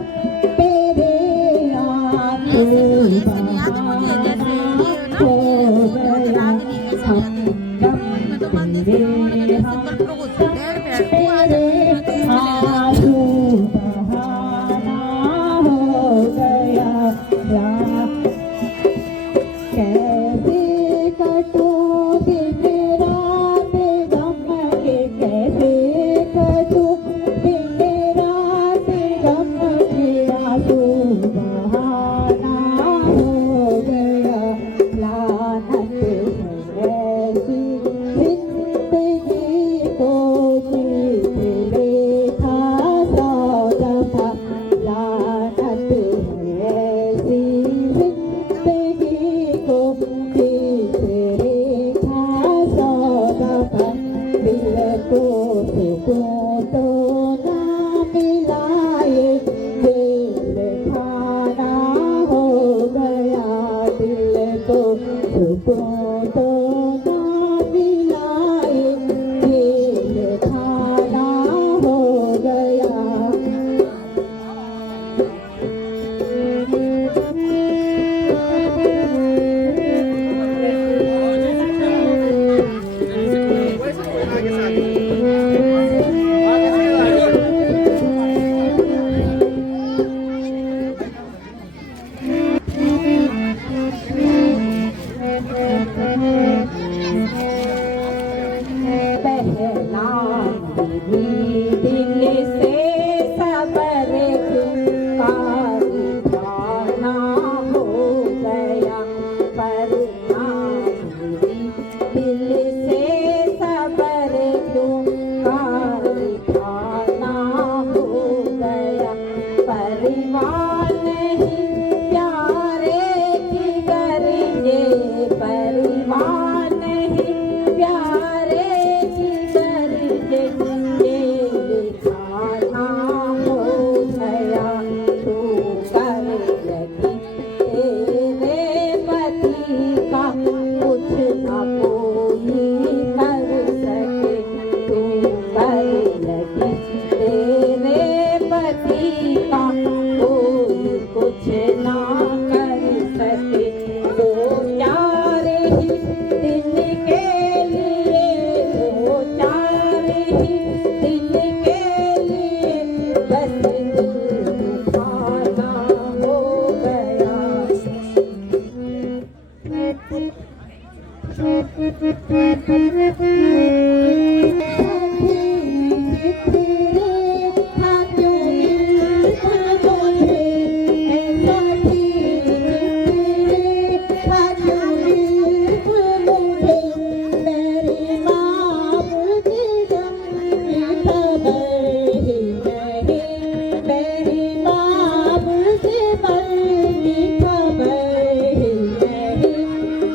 मुझे जैसे ये ना रागनी ऐसे नहीं आता मैं तो बंद सिंपल प्रो को पैर पैर को आ जाता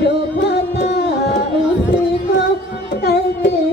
जो पता उसको करते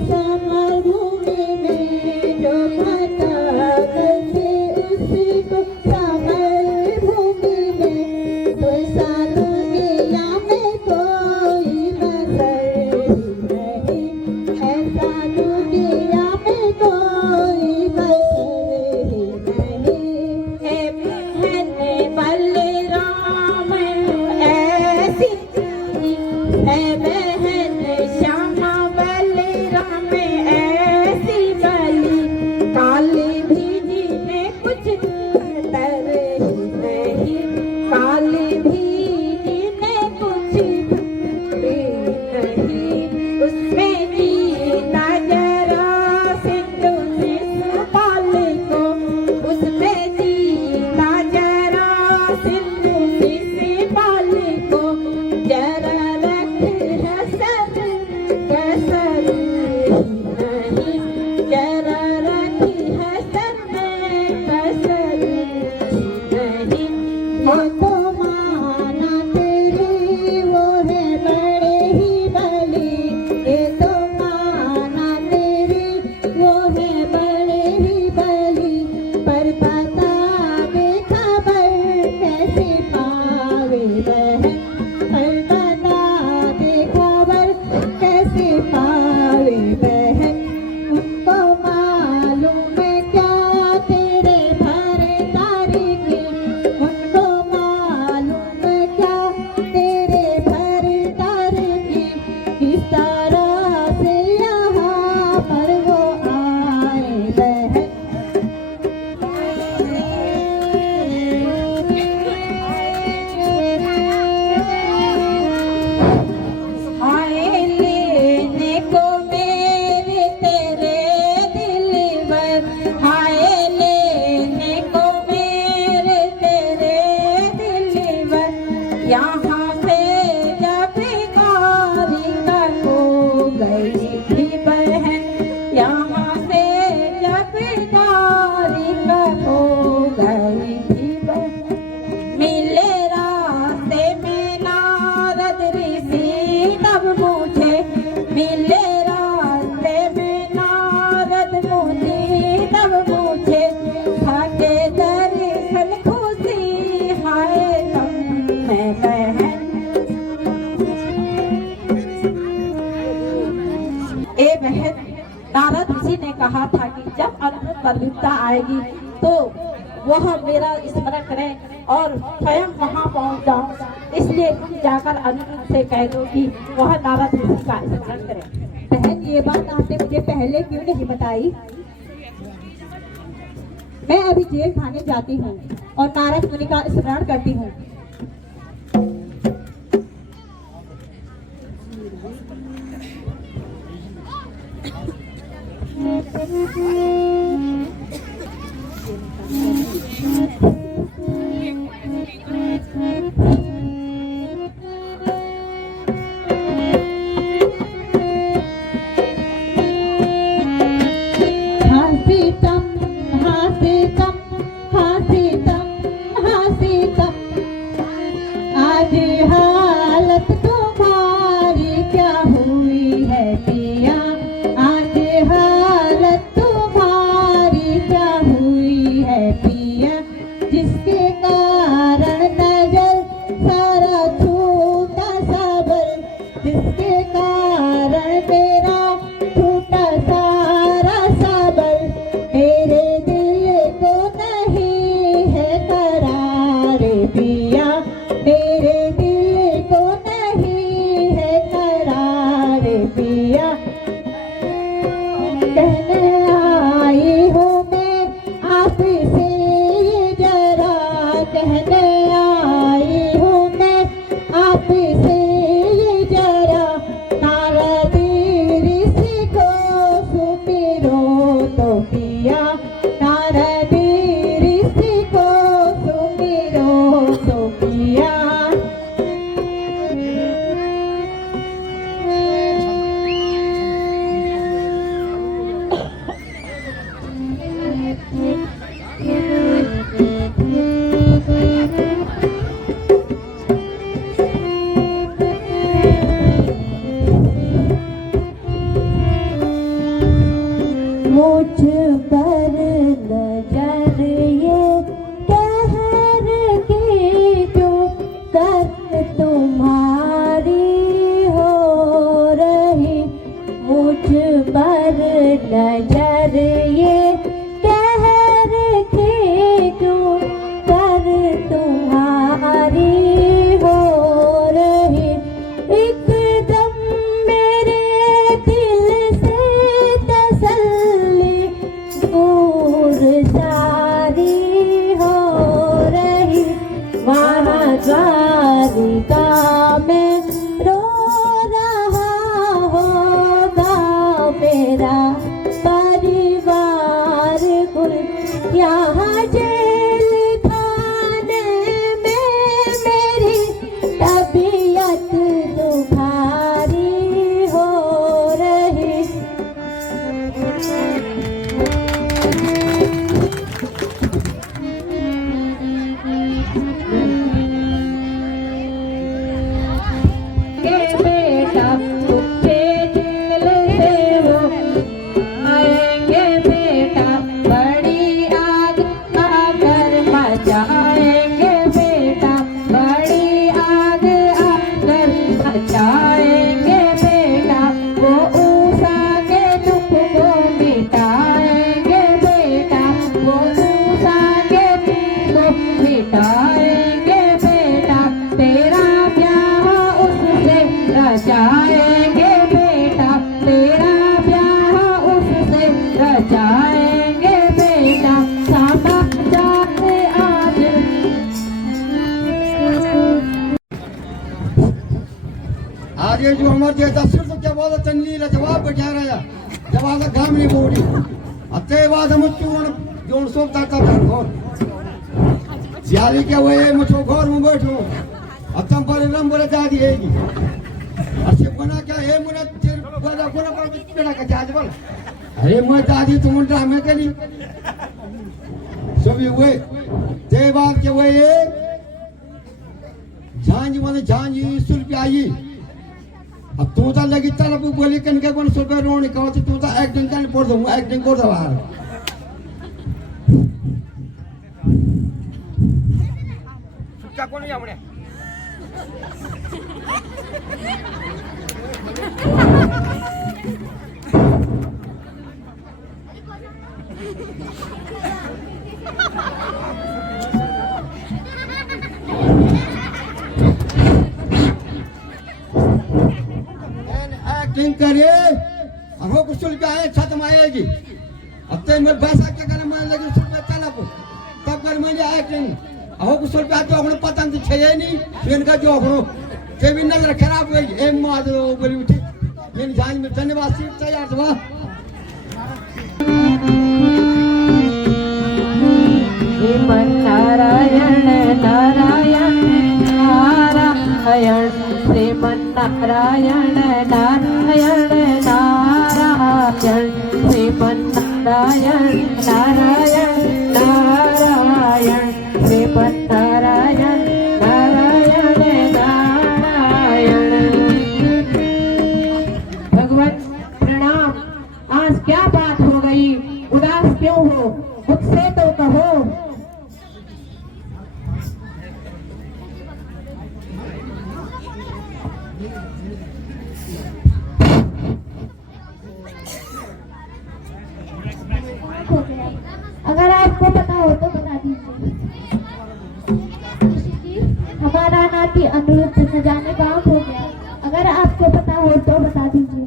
बहन यहाँ से जब द्वारिका हो गई थी बहन। मिले रास्ते में नारद ऋषि तब मुझे, मिले रास्ते में नारद मुनि तब मुझे, भागे दर्शन खुशी हाय तुम मैं बहन। ए बहन, नारद ऋषि ने कहा था कि जब अद्भुत कलियुगता आएगी तो वह मेरा स्मरण करें और स्वयं वहां पहुंच जाऊं, इसलिए तुम जाकर अनिरुद्ध से कह दो कि वह नारद ऋषि का स्मरण करें। बहन, ये बात आपने मुझे पहले क्यों नहीं बताई? मैं अभी जेल खाने जाती हूँ और नारद मुनि का स्मरण करती हूँ। हासितम हासितम हासितम हासितम, आज हालत तुम्हारी क्या हुई है पिया, आज हालत तुम्हारी क्या हुई है पिया, जिसके कारण नजर सारा छूटा सबल, जिसके कारण मेरा छूटा सारा सबल, मेरे दिल को नहीं है करार पिया, मेरे दिल को नहीं है करार पिया। कहने आई हूँ मैं आपसे ये जरा, कहने आई हूँ मैं आपसे ये जरा, नारद ऋषि को सुमिरो तो पिया, नारद ऋषि को सुमिरो तो पिया। मुझ पर नजर ये कहर की जो कर तुम्हारी हो रही, मुझ पर नजर ये कहर की जो कर तुम्हारी हो रही, एकदम मेरे दिल से तसल्ली दूर सारी हो रही, वहाँ द्वारिका में रो रहा होगा मेरा परिवार कुल, यहाँ जेल खाने में मेरी तबीयत दुखारी हो रही। के बेटा तुझे जेल से वो आएंगे बेटा, बड़ी आग आकर मचाएंगे बेटा, बड़ी आग आकर मचाएंगे बेटा, वो ऊषा के दुख को मिटाएंगे बेटा, वो ऊषा के दुख को मिटाएंगे बेटा, तेरा ब्याह उससे रचाएंगे बेटा, तेरा ब्याह उससे रचाएंगे बेटा, समाचार आज। आज ये जो हमारे जे दशरथ क्या बोला चंदली जवाब बैठा रहा, जवाब गाम नहीं बोली, अते बाद हम चूर्ण जोन सोप ताता घर जाली क्या हुए मुझको घर में बैठो, अतम पर रम बोले जा दिएगी, अच्छे बना क्या है मुरा कोणा पेड़ा का चार्ज बोल अरे मैं दादी तुम ड्रामे के लिए सभी हुए ते बात के हुए झांझ वाले झांझ 20 रुपया आई अब तू तो लगी तलब बोली कन के 100 रुपया रोने का तू तो एक्टिंग करने पड़ दूंगा एक्टिंग कर दो बाहर क्या कौन है हमने एक्टिंग करे अहो कुछ रुपया आए छत में आएगी अब ते मैं पैसा क्या करना मान लगी रुपया चला को तब कर मैं एक्टिंग अहो कुछ रुपया तो अपने पतंग छे नहीं फिर का जो अपनो के भी नजर खराब हुई एम मादरो बोली उठी इन जान में धन्यवाद सीट तैयार हुआ श्रीमन नारायण नारायण नारायण श्रीमन नारायण नारायण नारायण श्रीमन नारायण नारायण नारायण श्रीमन नारायण नारायण नारायण। भगवत प्रणाम। आज क्या बात हो गई, उदास क्यों हो, मुझसे तो कहो। अगर आपको पता हो तो बता दीजिए। हमारा नाती अनिरुद्ध न जाने कहाँ खो गया, अगर आपको पता हो तो बता दीजिए।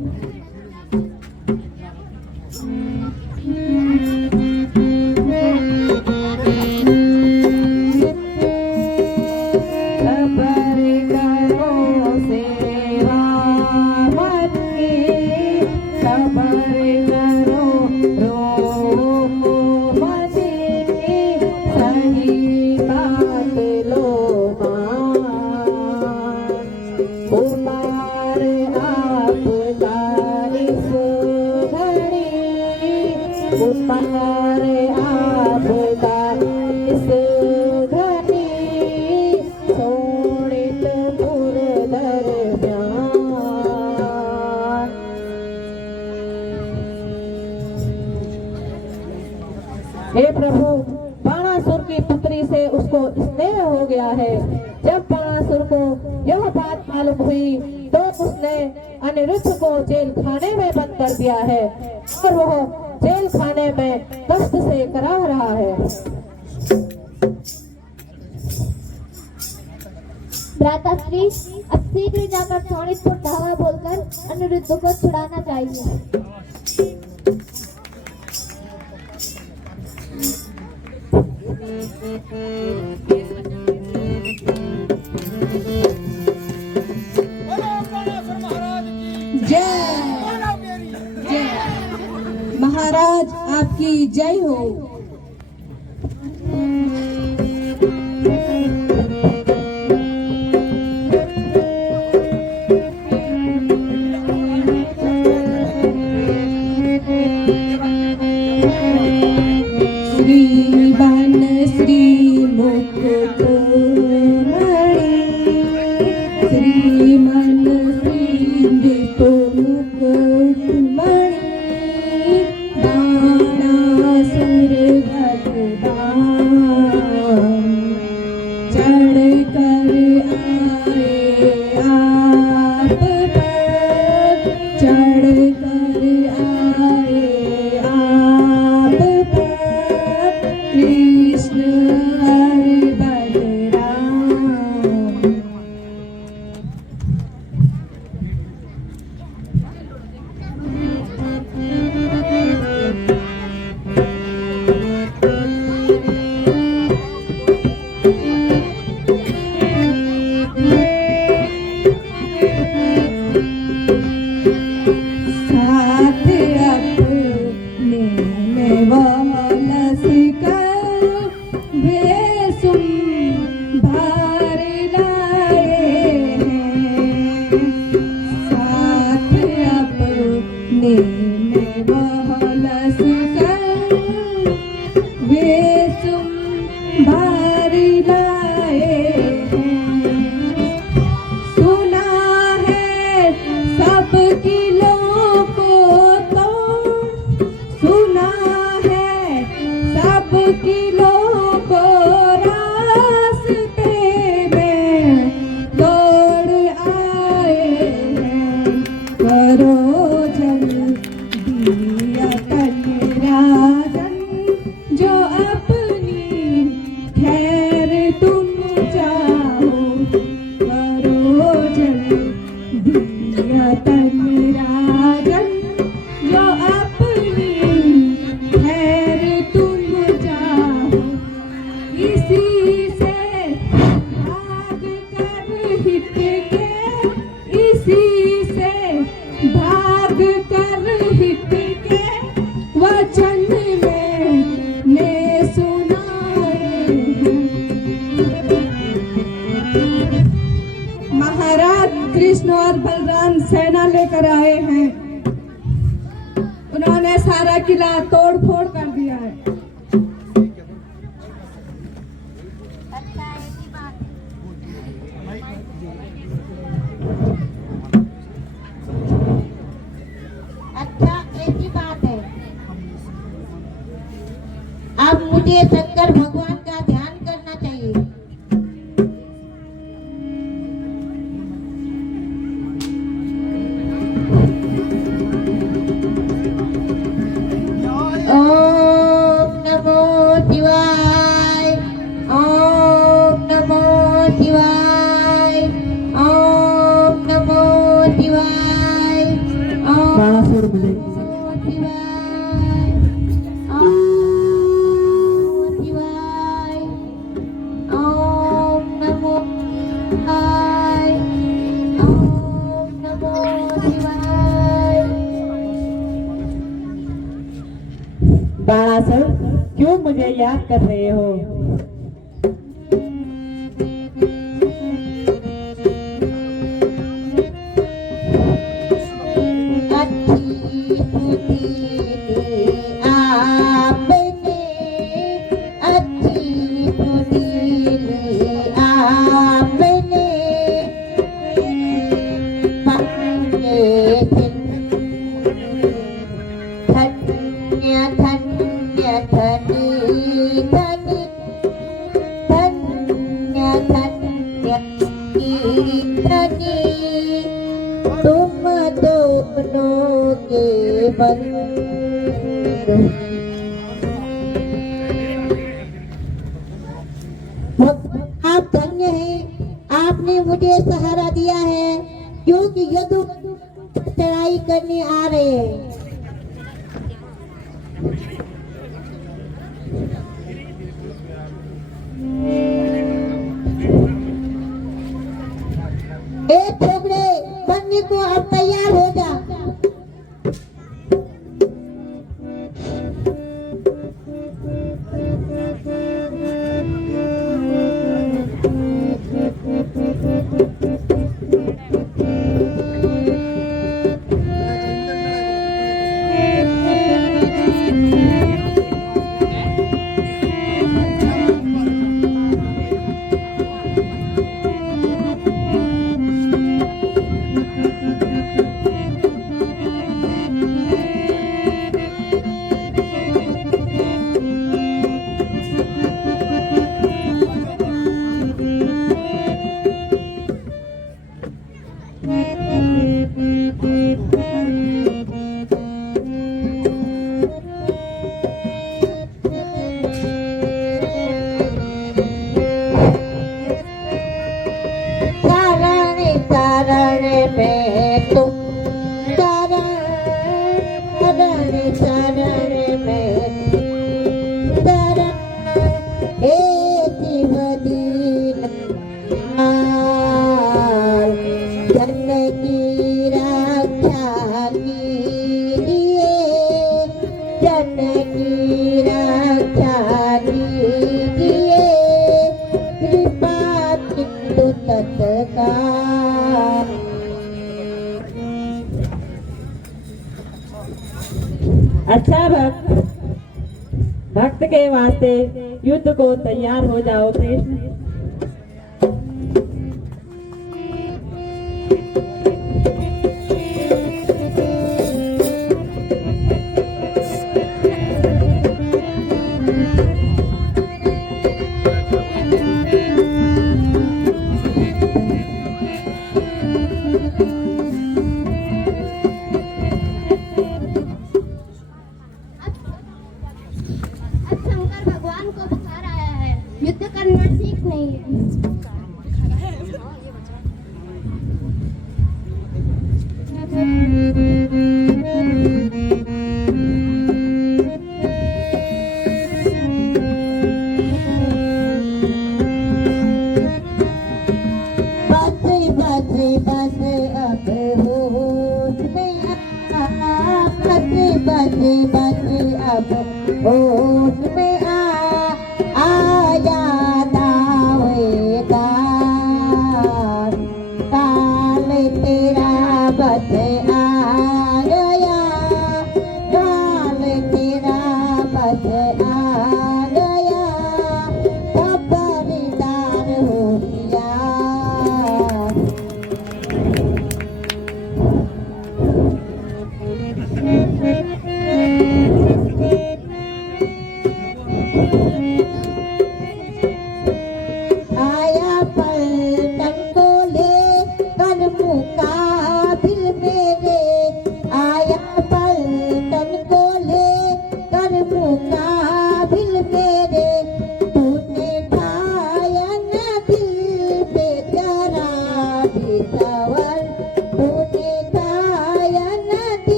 हे प्रभु, बाणासुर की पुत्री से उसको स्नेह हो गया है। जब बाणासुर को यह बात मालूम हुई तो उसने अनिरुद्ध को जेल खाने में बंद कर दिया है और वह जेल खाने में कष्ट से कराह रहा है। भ्राताश्री, अब शीघ्र जाकर शोणितपुर धावा बोलकर अनिरुद्ध को छुड़ाना चाहिए। महाराज आपकी जय हो। श्रीमान श्री मुकुट मणि, श्रीमान श्री मुकुट मणि, बाणासुर बहलस कर वे भारी लाए हैं। सुना है सब किलों को तो सुना है सब किलों को रास्ते में दौड़ आए हैं। करो दिया तन राजन जो अपनी खैर तुम चाहो। करो दिया तन राजन जो अपनी खैर तुम चाहो। इसी से भाग कर हित के इसी से भाग कर हित के वचन मैंने सुनाए हैं। महाराज कृष्ण और बलराम सेना लेकर आए हैं। उन्होंने सारा किला तोड़ फोड़ कर दिया है। अच्छा ऐसी बात है। अब मुझे शंकर भगवान का ध्यान करना चाहिए। ओम नमो शिवाय। ओम नमो शिवाय। ओम नमो शिवाय। ओम शिवाय। ओम शिवाय। ओम नमो शिवाय। ओम नमो शिवाय। बाणासुर, क्यों मुझे याद कर रहे हो? अच्छी स्तुति आपने, अच्छी स्तुति आपने पाए धन्य धन्य धनी धनी धन्य धन्य धनी तुम दोनों के बंधु। आप धन्य हैं, आपने मुझे सहारा दिया है, क्योंकि यदु चढ़ाई करने आ रहे हैं। एक ठोकरे बनने को अब तैयार हो जा। अच्छा भक्त के वास्ते युद्ध को तैयार हो जाओ कृष्ण। अब शंकर भगवान को बुखार आया है, युद्ध करना ठीक नहीं है।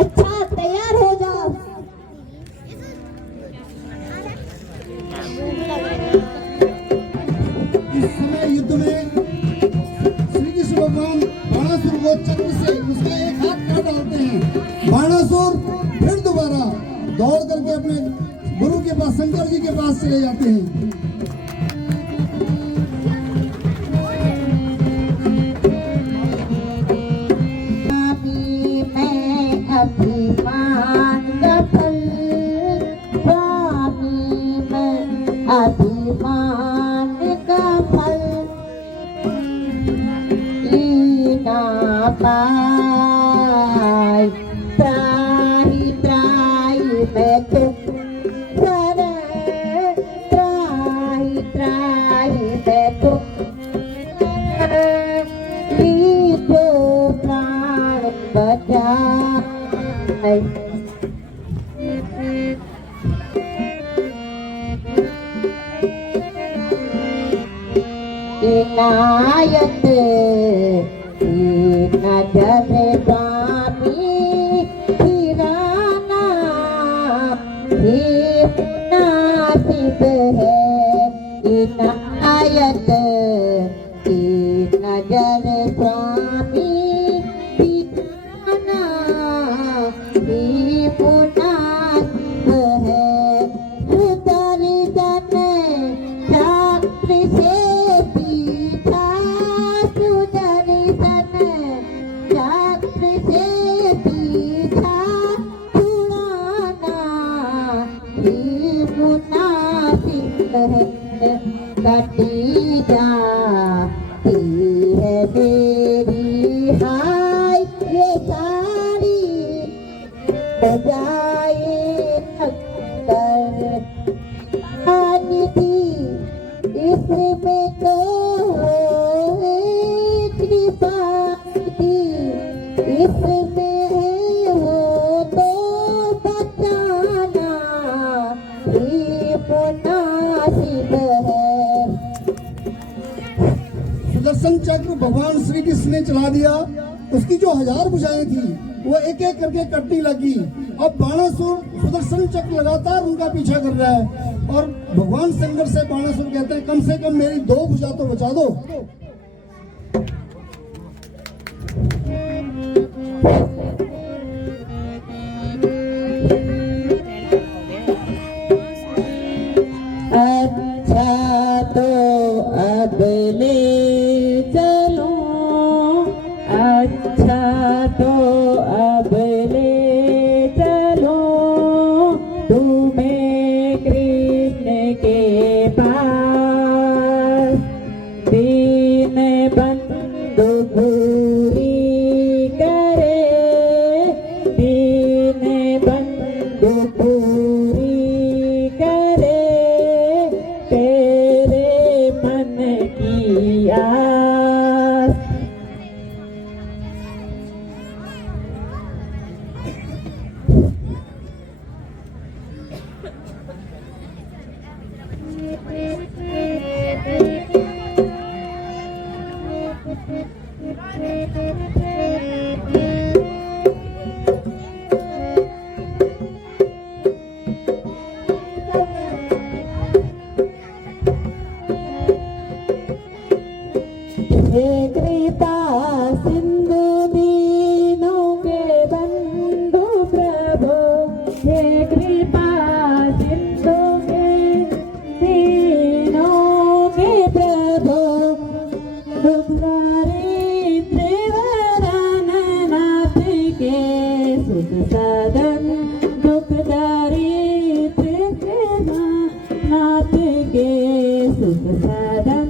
अच्छा तैयार हो जाओ। इस समय युद्ध में श्री कृष्ण भगवान बाणासुर को चक्र से उसका एक हाथ काट डालते हैं। बाणासुर फिर दोबारा दौड़ करके अपने गुरु के पास, शंकर जी के पास चले जाते हैं। अभिमान का फल लीना पाई, त्राही त्राही मैं तुम त्राही त्राही मैं तुम लीजो प्राण बचाए। इनायत नजर स्वामी फिराना भी मुनासिब है इनायत की नजर स्वामी फिराना भी मुनासिब है सुदर्शन चक्र से पीछा सुदर्शन चक्र से पीछा छुड़ाना ही मुनासिब है कटी जाती है मेरी हाय ये सारी बजाए अख्तर आनी थी इसमें तो कृपा थी इसमें हो तो बचाना ही मुनासिब है। सुदर्शन चक्र भगवान श्री कृष्ण ने चला दिया। उसकी जो 1000 भुजाएं थी वो एक एक करके कटने लगी। अब बाणासुर सुदर्शन चक्र लगातार उनका पीछा कर रहा है और भगवान शंकर से बाणासुर कहते हैं कम से कम मेरी 2 भुजा तो बचा दो। अच्छा तो अब ले चलो अच्छा तो अब ले चलो तुम्हें कृष्ण के पास दीन बंधु पूरी करे दीन बंधु पूरी करे तेरे मन की आस। हे कृपा सिंधु दीनों के बंधु प्रभु हे कृपा सिंधु के दीनों के प्रभु दुखदारी त्रिवरन नाथ के सुख सदन दुखदारी नाथ के सुख सदन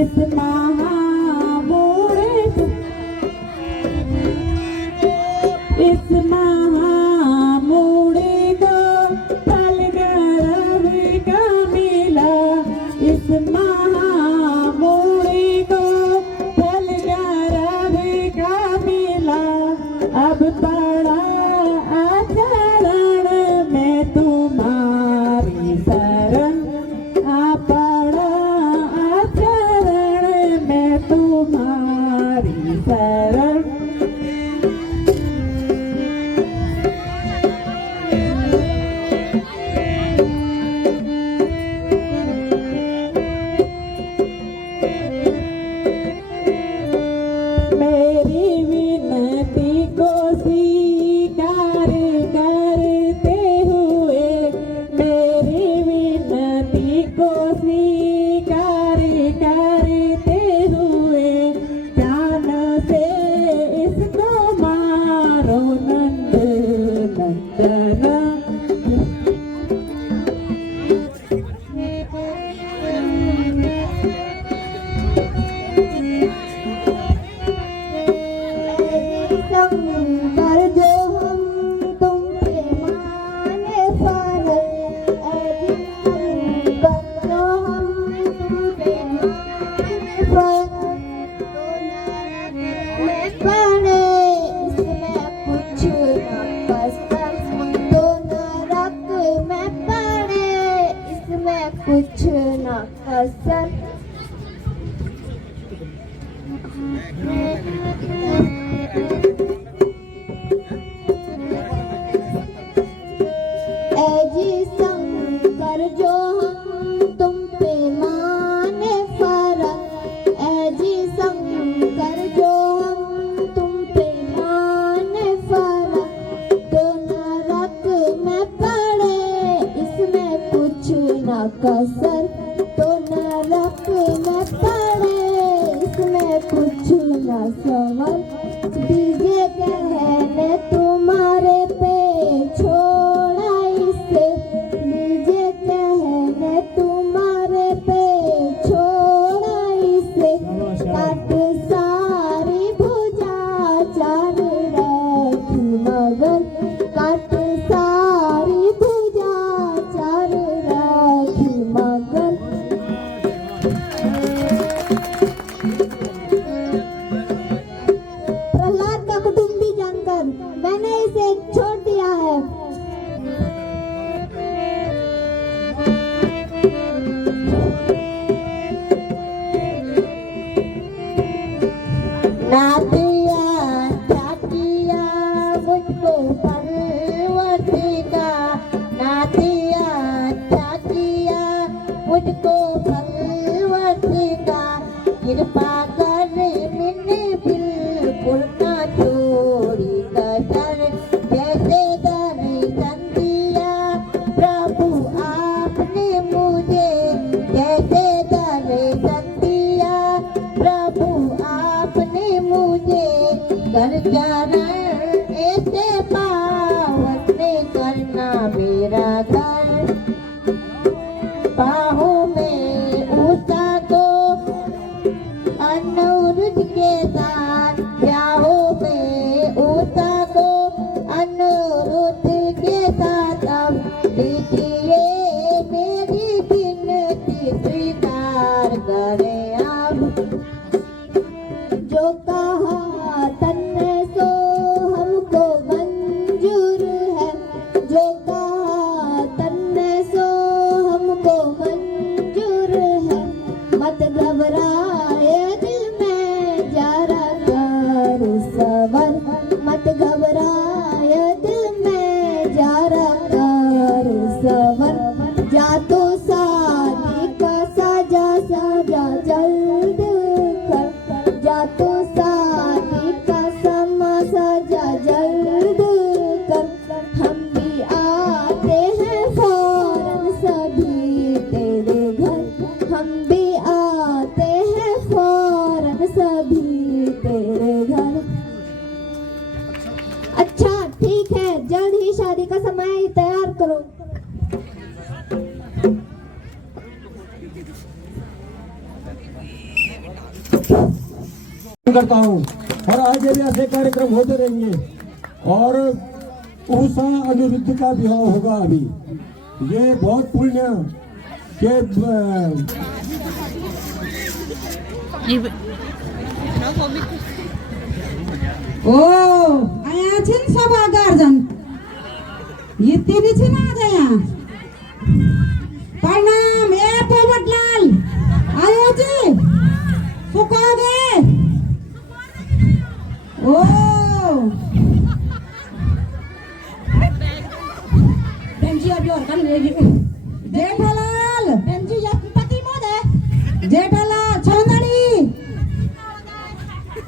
इस इस महामूढ़ी को फल गर्भ का मिला इस महामूढ़ी को फल गर्भ का मिला अब पड़ा आचरण में तुम्हारी शरण पड़ा आचरण में तुम्हारी शरण मेरी विनती को स्वीकार करते हुए मेरी विनती को स्वीकार करते हुए ध्यान से इसको मारो नंद नंदन शंकर जो हम तुम पे माने पर शंकर जो हम तुम पे माने पर में पड़े इसमें कुछ न कसर तो नरक में पड़े इसमें कुछ न कसर चार राखी मगन काट सारी पूजा चार राखी मगन। प्रहलाद का कुटुंबी जानकर मैंने इसे छोड़ दिया है। नातिया क्या किया मुझको परवती का, नातिया क्या किया मुझको परवती का, कृपा कर मैंने बिल्कुल ना छोड़ी कसर, जैसे दर्शन दिया प्रभु आपने मुझे, जैसे दर्शन दिया प्रभु आपने मुझे, कर चरण ऐसे पावन में करना मेरा घर, बाहों में उषा को अनुरुद्ध के साथ, बाहों में उषा को अनुरुद्ध के साथ, अब लीजिए मेरी विनती स्वीकार करें आप। जो कहा तन सो हमको मंजूर है, जो कहा तन सो हमको मंजूर है, मत घबराए दिल में जरा कर सबर, मत घबराए दिल में जरा कर सबर, जा तो शादी का साजा साजा जल्द कर, जा तो शादी का समा सजा जल्द कर, हम भी आते हैं फौरन सभी तेरे घर, हम भी आते हैं फौरन सभी तेरे घर। अच्छा ठीक है, जल्द ही शादी का समय तैयार करो। करता हूँ और आगे भी ऐसे कार्यक्रम होते रहेंगे और उषा अनिरुद्ध का विवाह होगा। अभी ये बहुत पुण्य के ओ आया छिन सब गार्जन ये तेरी छिन आ जाया प्रणाम ए पोपटलाल आयो जी सुकोगे ओ बेंजी अभी और कल रहेगी जेठालाल बेंजी या पति मोद है जेठालाल छोंदड़ी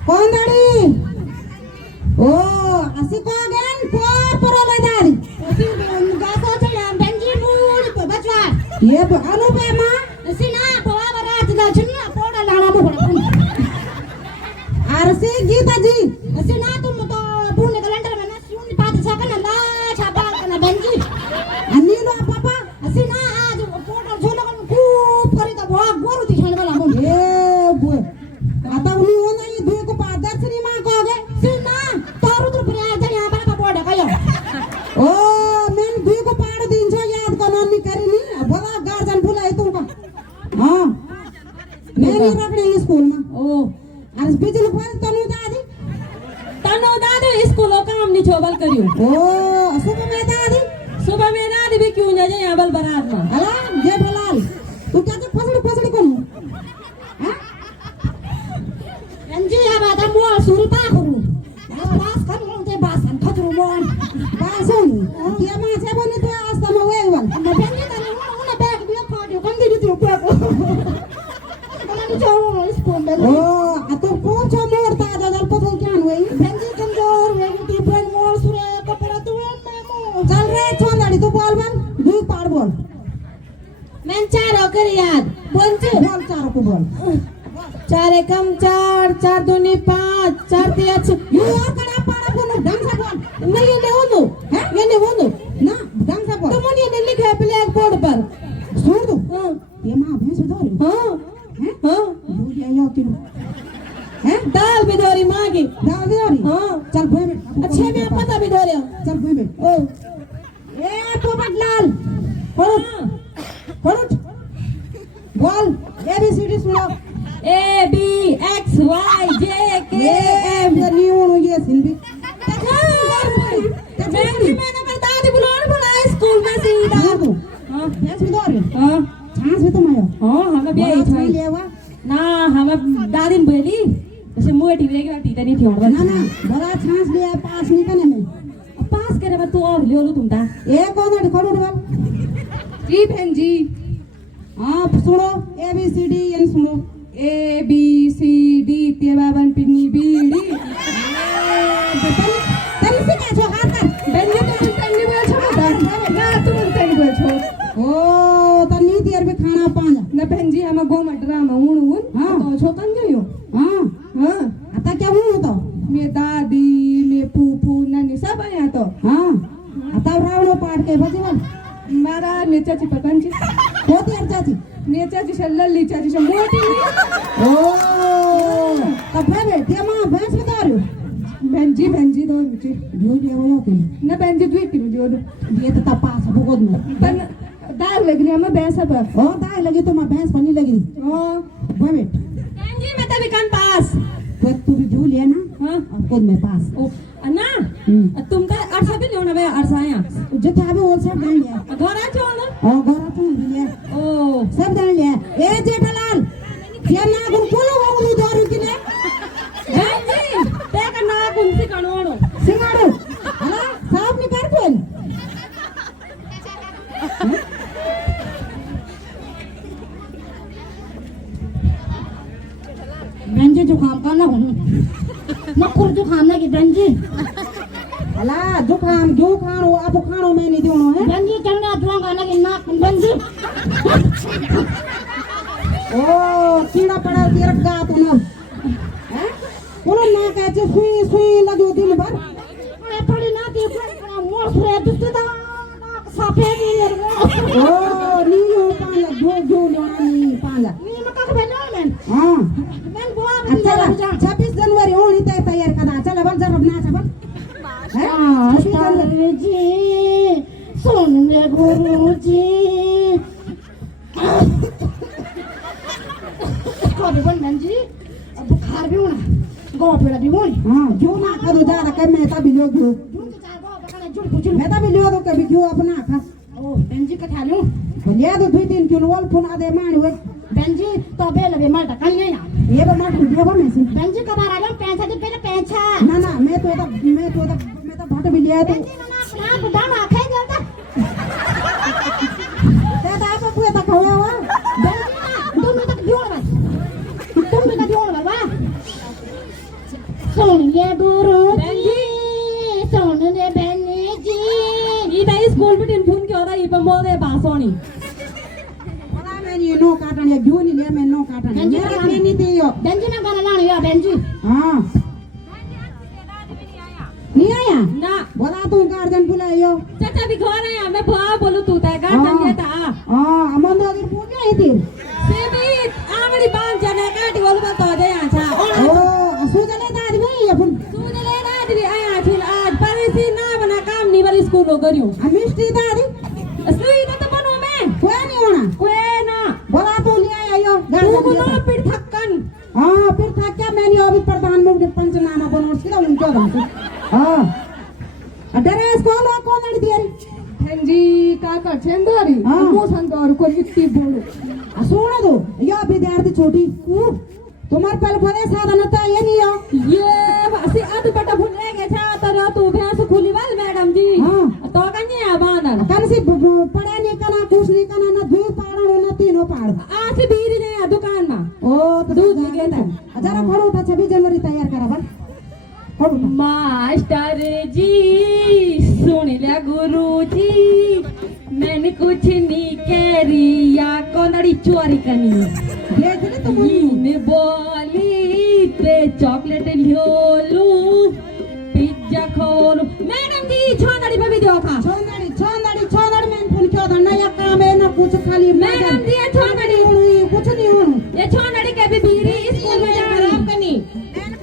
कोंदड़ी ओ असी को अगेन पोर परले दारी असी गासा चला बेंजी मूल बचवा ये अनुपमा असी ना पवा बरात दा छिन्ना पोड़ा लाना मोहन आरसी गीता जी असी ना तुम तो पुणे कैलेंडर में ना सुन पात सकन ला छापा करना बेंजी अन्नी लो पापा असी ना आज पोड़ा झोला को खूब करी तो बहुत गोरु दिखाने वाला मोन ए आता उनी होना ये दुई को पादर श्री मां को गए सीना तोरु तो प्रयास जन यहां पर का पोड़ा कयो ओ मैं दुई को पाड़ दिन छो याद को नन्नी करीनी बड़ा गार्जन बुलाए तुमको हां मेरी रखने स्कूल में ओ अरे बिजली पर तनु दादी स्कूल काम नहीं छोबल करियो ओ सुबह में दादी भी क्यों ना जाए बल बरात में हला जेठलाल तू क्या तो फसड़ी कोन हां अंजी या बात मो सुरपा करू पास कर ते बासन खतरू मोन बासन ये मा से बने तो आस्ता में वे वन मैं बेंजी तने उन बैग दियो फाड़ियो कम दी तू पे को कने जाओ स्कूल में ओ आ तो पूछो मोर ताजा जल पतो क्या हुई बेंजी कमजोर वे की बन मोर सुरे कपड़ा तू में चल रे छोंदड़ी तू बोल बन दुई पाड़ बोल मैं चार कर याद बोल चार को बोल चार एकम चार चार दूनी पांच चार तिया यू और कड़ा पाड़ा बोलो ढंग से बोल नहीं ये होनो है ये नहीं होनो ना ढंग से बोल तुम ये लिखा है ब्लैक बोर्ड पर सुन दो हां ये मां भैंस उधर हां हैं हां ये यो तीन हैं दाल बिदोरी मां की दाल बिदोरी हां ओ ए पोपटलाल फरुट बोल ABCD सुनो A B X Y J K M new ये सिंधी मैंने बता दी बुलाने बोला स्कूल में सीधा हां यस बिदोर हां छांस भी तो मायो हां हमें बे छाई लेवा ना हमें दादिन बोली ऐसे मोटी वेगे टीटा नहीं थी और ना ना बड़ा छांस लिया पास नहीं करने में पास करे मैं तू और ले लो तुम ता ए कौन है खड़ो बोल जी बहन जी हां सुनो ABCD एन सुनो ABCD तेबाबन पिन्नी बीड़ी तनी से क्या छो हाथ कर बहन जी तुम तनी बोल छो ना तुम तनी बोल छो ओ तनी देर में खाना पांजा ना बहन जी हम गो मटरा में उन हां तो छो तन गयो हां हां आता क्या हूं तो मे दादी मे फूफू नानी सब आया तो हां आता रावणो पाट के बजेवन मारा नेचाची पकंची होती है चाची नेचाची शल्लली चाची मोटी ओ तब बेटे मां भैंस बता रही बहन जी दो मुझे जो देवलो के ना बहन जी द्वीट में जो ये तो तपास भगोद में तन दाग लगी हमें भैंस पर ओ दाग लगी तो मैं भैंस बनी लगी ओ बेटे बहन जी मैं तभी कान पास तो तू भी झूल है ना हां और खुद में पास ओ अन्ना तुम का अरसा भी लेना बे अरसा आया जो था भी वो सब डाल लिया घोड़ा छोड़ ओ घोड़ा छोड़ लिया ओ सब डाल लिया ए जेठालाल ये ना गुन कोलो हो दारू की ने बहन जी ते का ना गुन से कणवाणो सिंगाड़ो हला साहब ने कर बोल बहन जी जुकाम का ना होनो नकुर जुकाम ना की बहन जी अला जुकाम जो खानो आप खानो में नहीं देनो है बहन जी चलना दुआंगा ना कि ना बहन जी ओ कीड़ा पड़ा तेरा गा तो ना हैं कोनो ना कहचे सुई लगो दिन भर मैं पड़ी ना ती पड़ा मोर से दुष्ट दा सफेद नहीं ओ नी हो पाया जो लेना नहीं पाला नी मका के बेलो में हां मैं बुआ अच्छा 26 जनवरी होनी तैयार करा चल बन जरा नाच बन जी सुन ले गुरु जी बन जी बुखार भी होना गो पेड़ा भी होनी हां जो ना खा दो ज्यादा कर मैं तभी लो जो मैं तभी लो दो कभी क्यों अपना खा ओ बहन जी कथा लो लिया दो 2-3 किलो वल फोन आदे मान हुए बहन जी तो बेल बे मार कल नहीं ना ये बे मार दिया बा में से बहन जी कबार आ गया पैसा दे पहले पैसा ना ना मैं तो भट भी लिया तो ना अपना दाना खाए जल्दा ते दाप पुए तक हुआ हुआ बहन जी तुम तक जोड़ बस तुम भी जोड़ बा सुन ये गुरु जी सुन ले बहन जी ई दाई स्कूल में टिन फोन के और ई पर मोदे बासोनी मला मैं ये नो काटन ये जो नहीं ले मैं नो काटन मेरा गाने नहीं दियो बहन जी ना गाना लानी है बहन जी हां नहीं आया ना बोला तू गार्डन बुलायो चाचा भी घर आया मैं बुआ बोलू तू ता गार्डन ये ता हां अमन दो दिन पूछ आई थी सेबी आमड़ी बांध जाने काटी बोल तो दे आछा ओ सुजले दादी भी अपन सुजले दादी भी आया थी आज परिसी ना बना काम नहीं वाली स्कूल हो गरियो मिस्टी दादी सुई ना तो बनो मैं कोई नहीं होना कोई ना बोला तू ले आयो गार्डन ना फिर थक्कन हां फिर थक क्या मैंने अभी प्रधानमंत्री पंचनामा बनो सीधा उनका बात हां अड्रेस कौन अड़ी दियारी बहन जी का कर छंदोरी मो संदोर को इतनी बोलो सुनो दो यो विद्यार्थी छोटी तुम्हार पल भरे साधनता ये नहीं हो ये बस अद बेटा भूल गए था तो तू भैंस खुली वाल मैडम जी हां तो कन्या बानर कन से पढ़ा नहीं कना कुछ नहीं कना ना दू पाड़ा ना तीनों पाड़ आज बीर ने दुकान में ओ तो दूध के था जरा खड़ो उठा 26 जनवरी तैयार करा बन मास्टर जी सुन लिया गुरु जी मैंने कुछ नहीं कह रही या कोनड़ी चोरी करनी देख ले तुम ने बोली ते चॉकलेट लियो लू पिज्जा खोलू मैडम जी छोनड़ी पे भी दियो खा छोनड़ी मैं फोन क्यों दन या काम है ना कुछ खाली मैडम जी ये छोनड़ी कुछ नहीं हो ये छोनड़ी के भी बीरी स्कूल में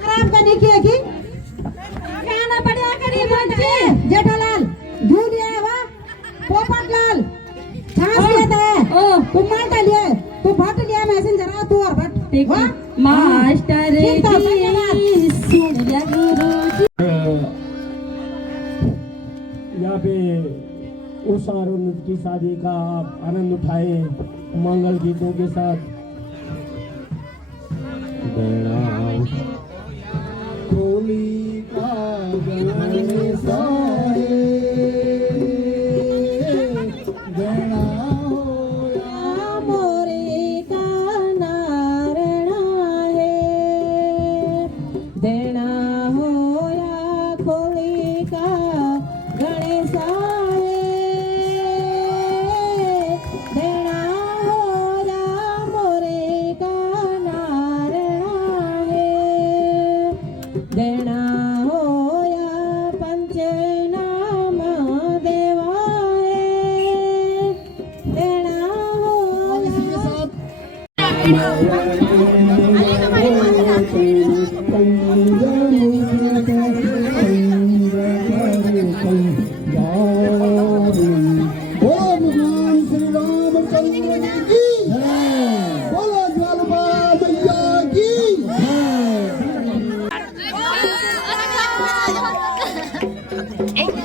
खराब करनी की है की खाना बढ़िया करी बच्चे जेठालाल तू मान लिए तू भट लिया मैसेंजर तू और भट वाह मास्टर ठीक तो धन्यवाद। जी सुन लिया गुरुजी। यहाँ पे उस और उनकी शादी का आप आनंद उठाए मंगल गीतों के साथ। होली का गाने साए गणा होया मोरे का नारणा है देना होया खोली का गणेशा है देना होया मोरे का नारणा है देना होया पंचनाम देवा है देना होया भगवान श्री रामचंद्र जी की बोलो ज्वालबा मैया की एक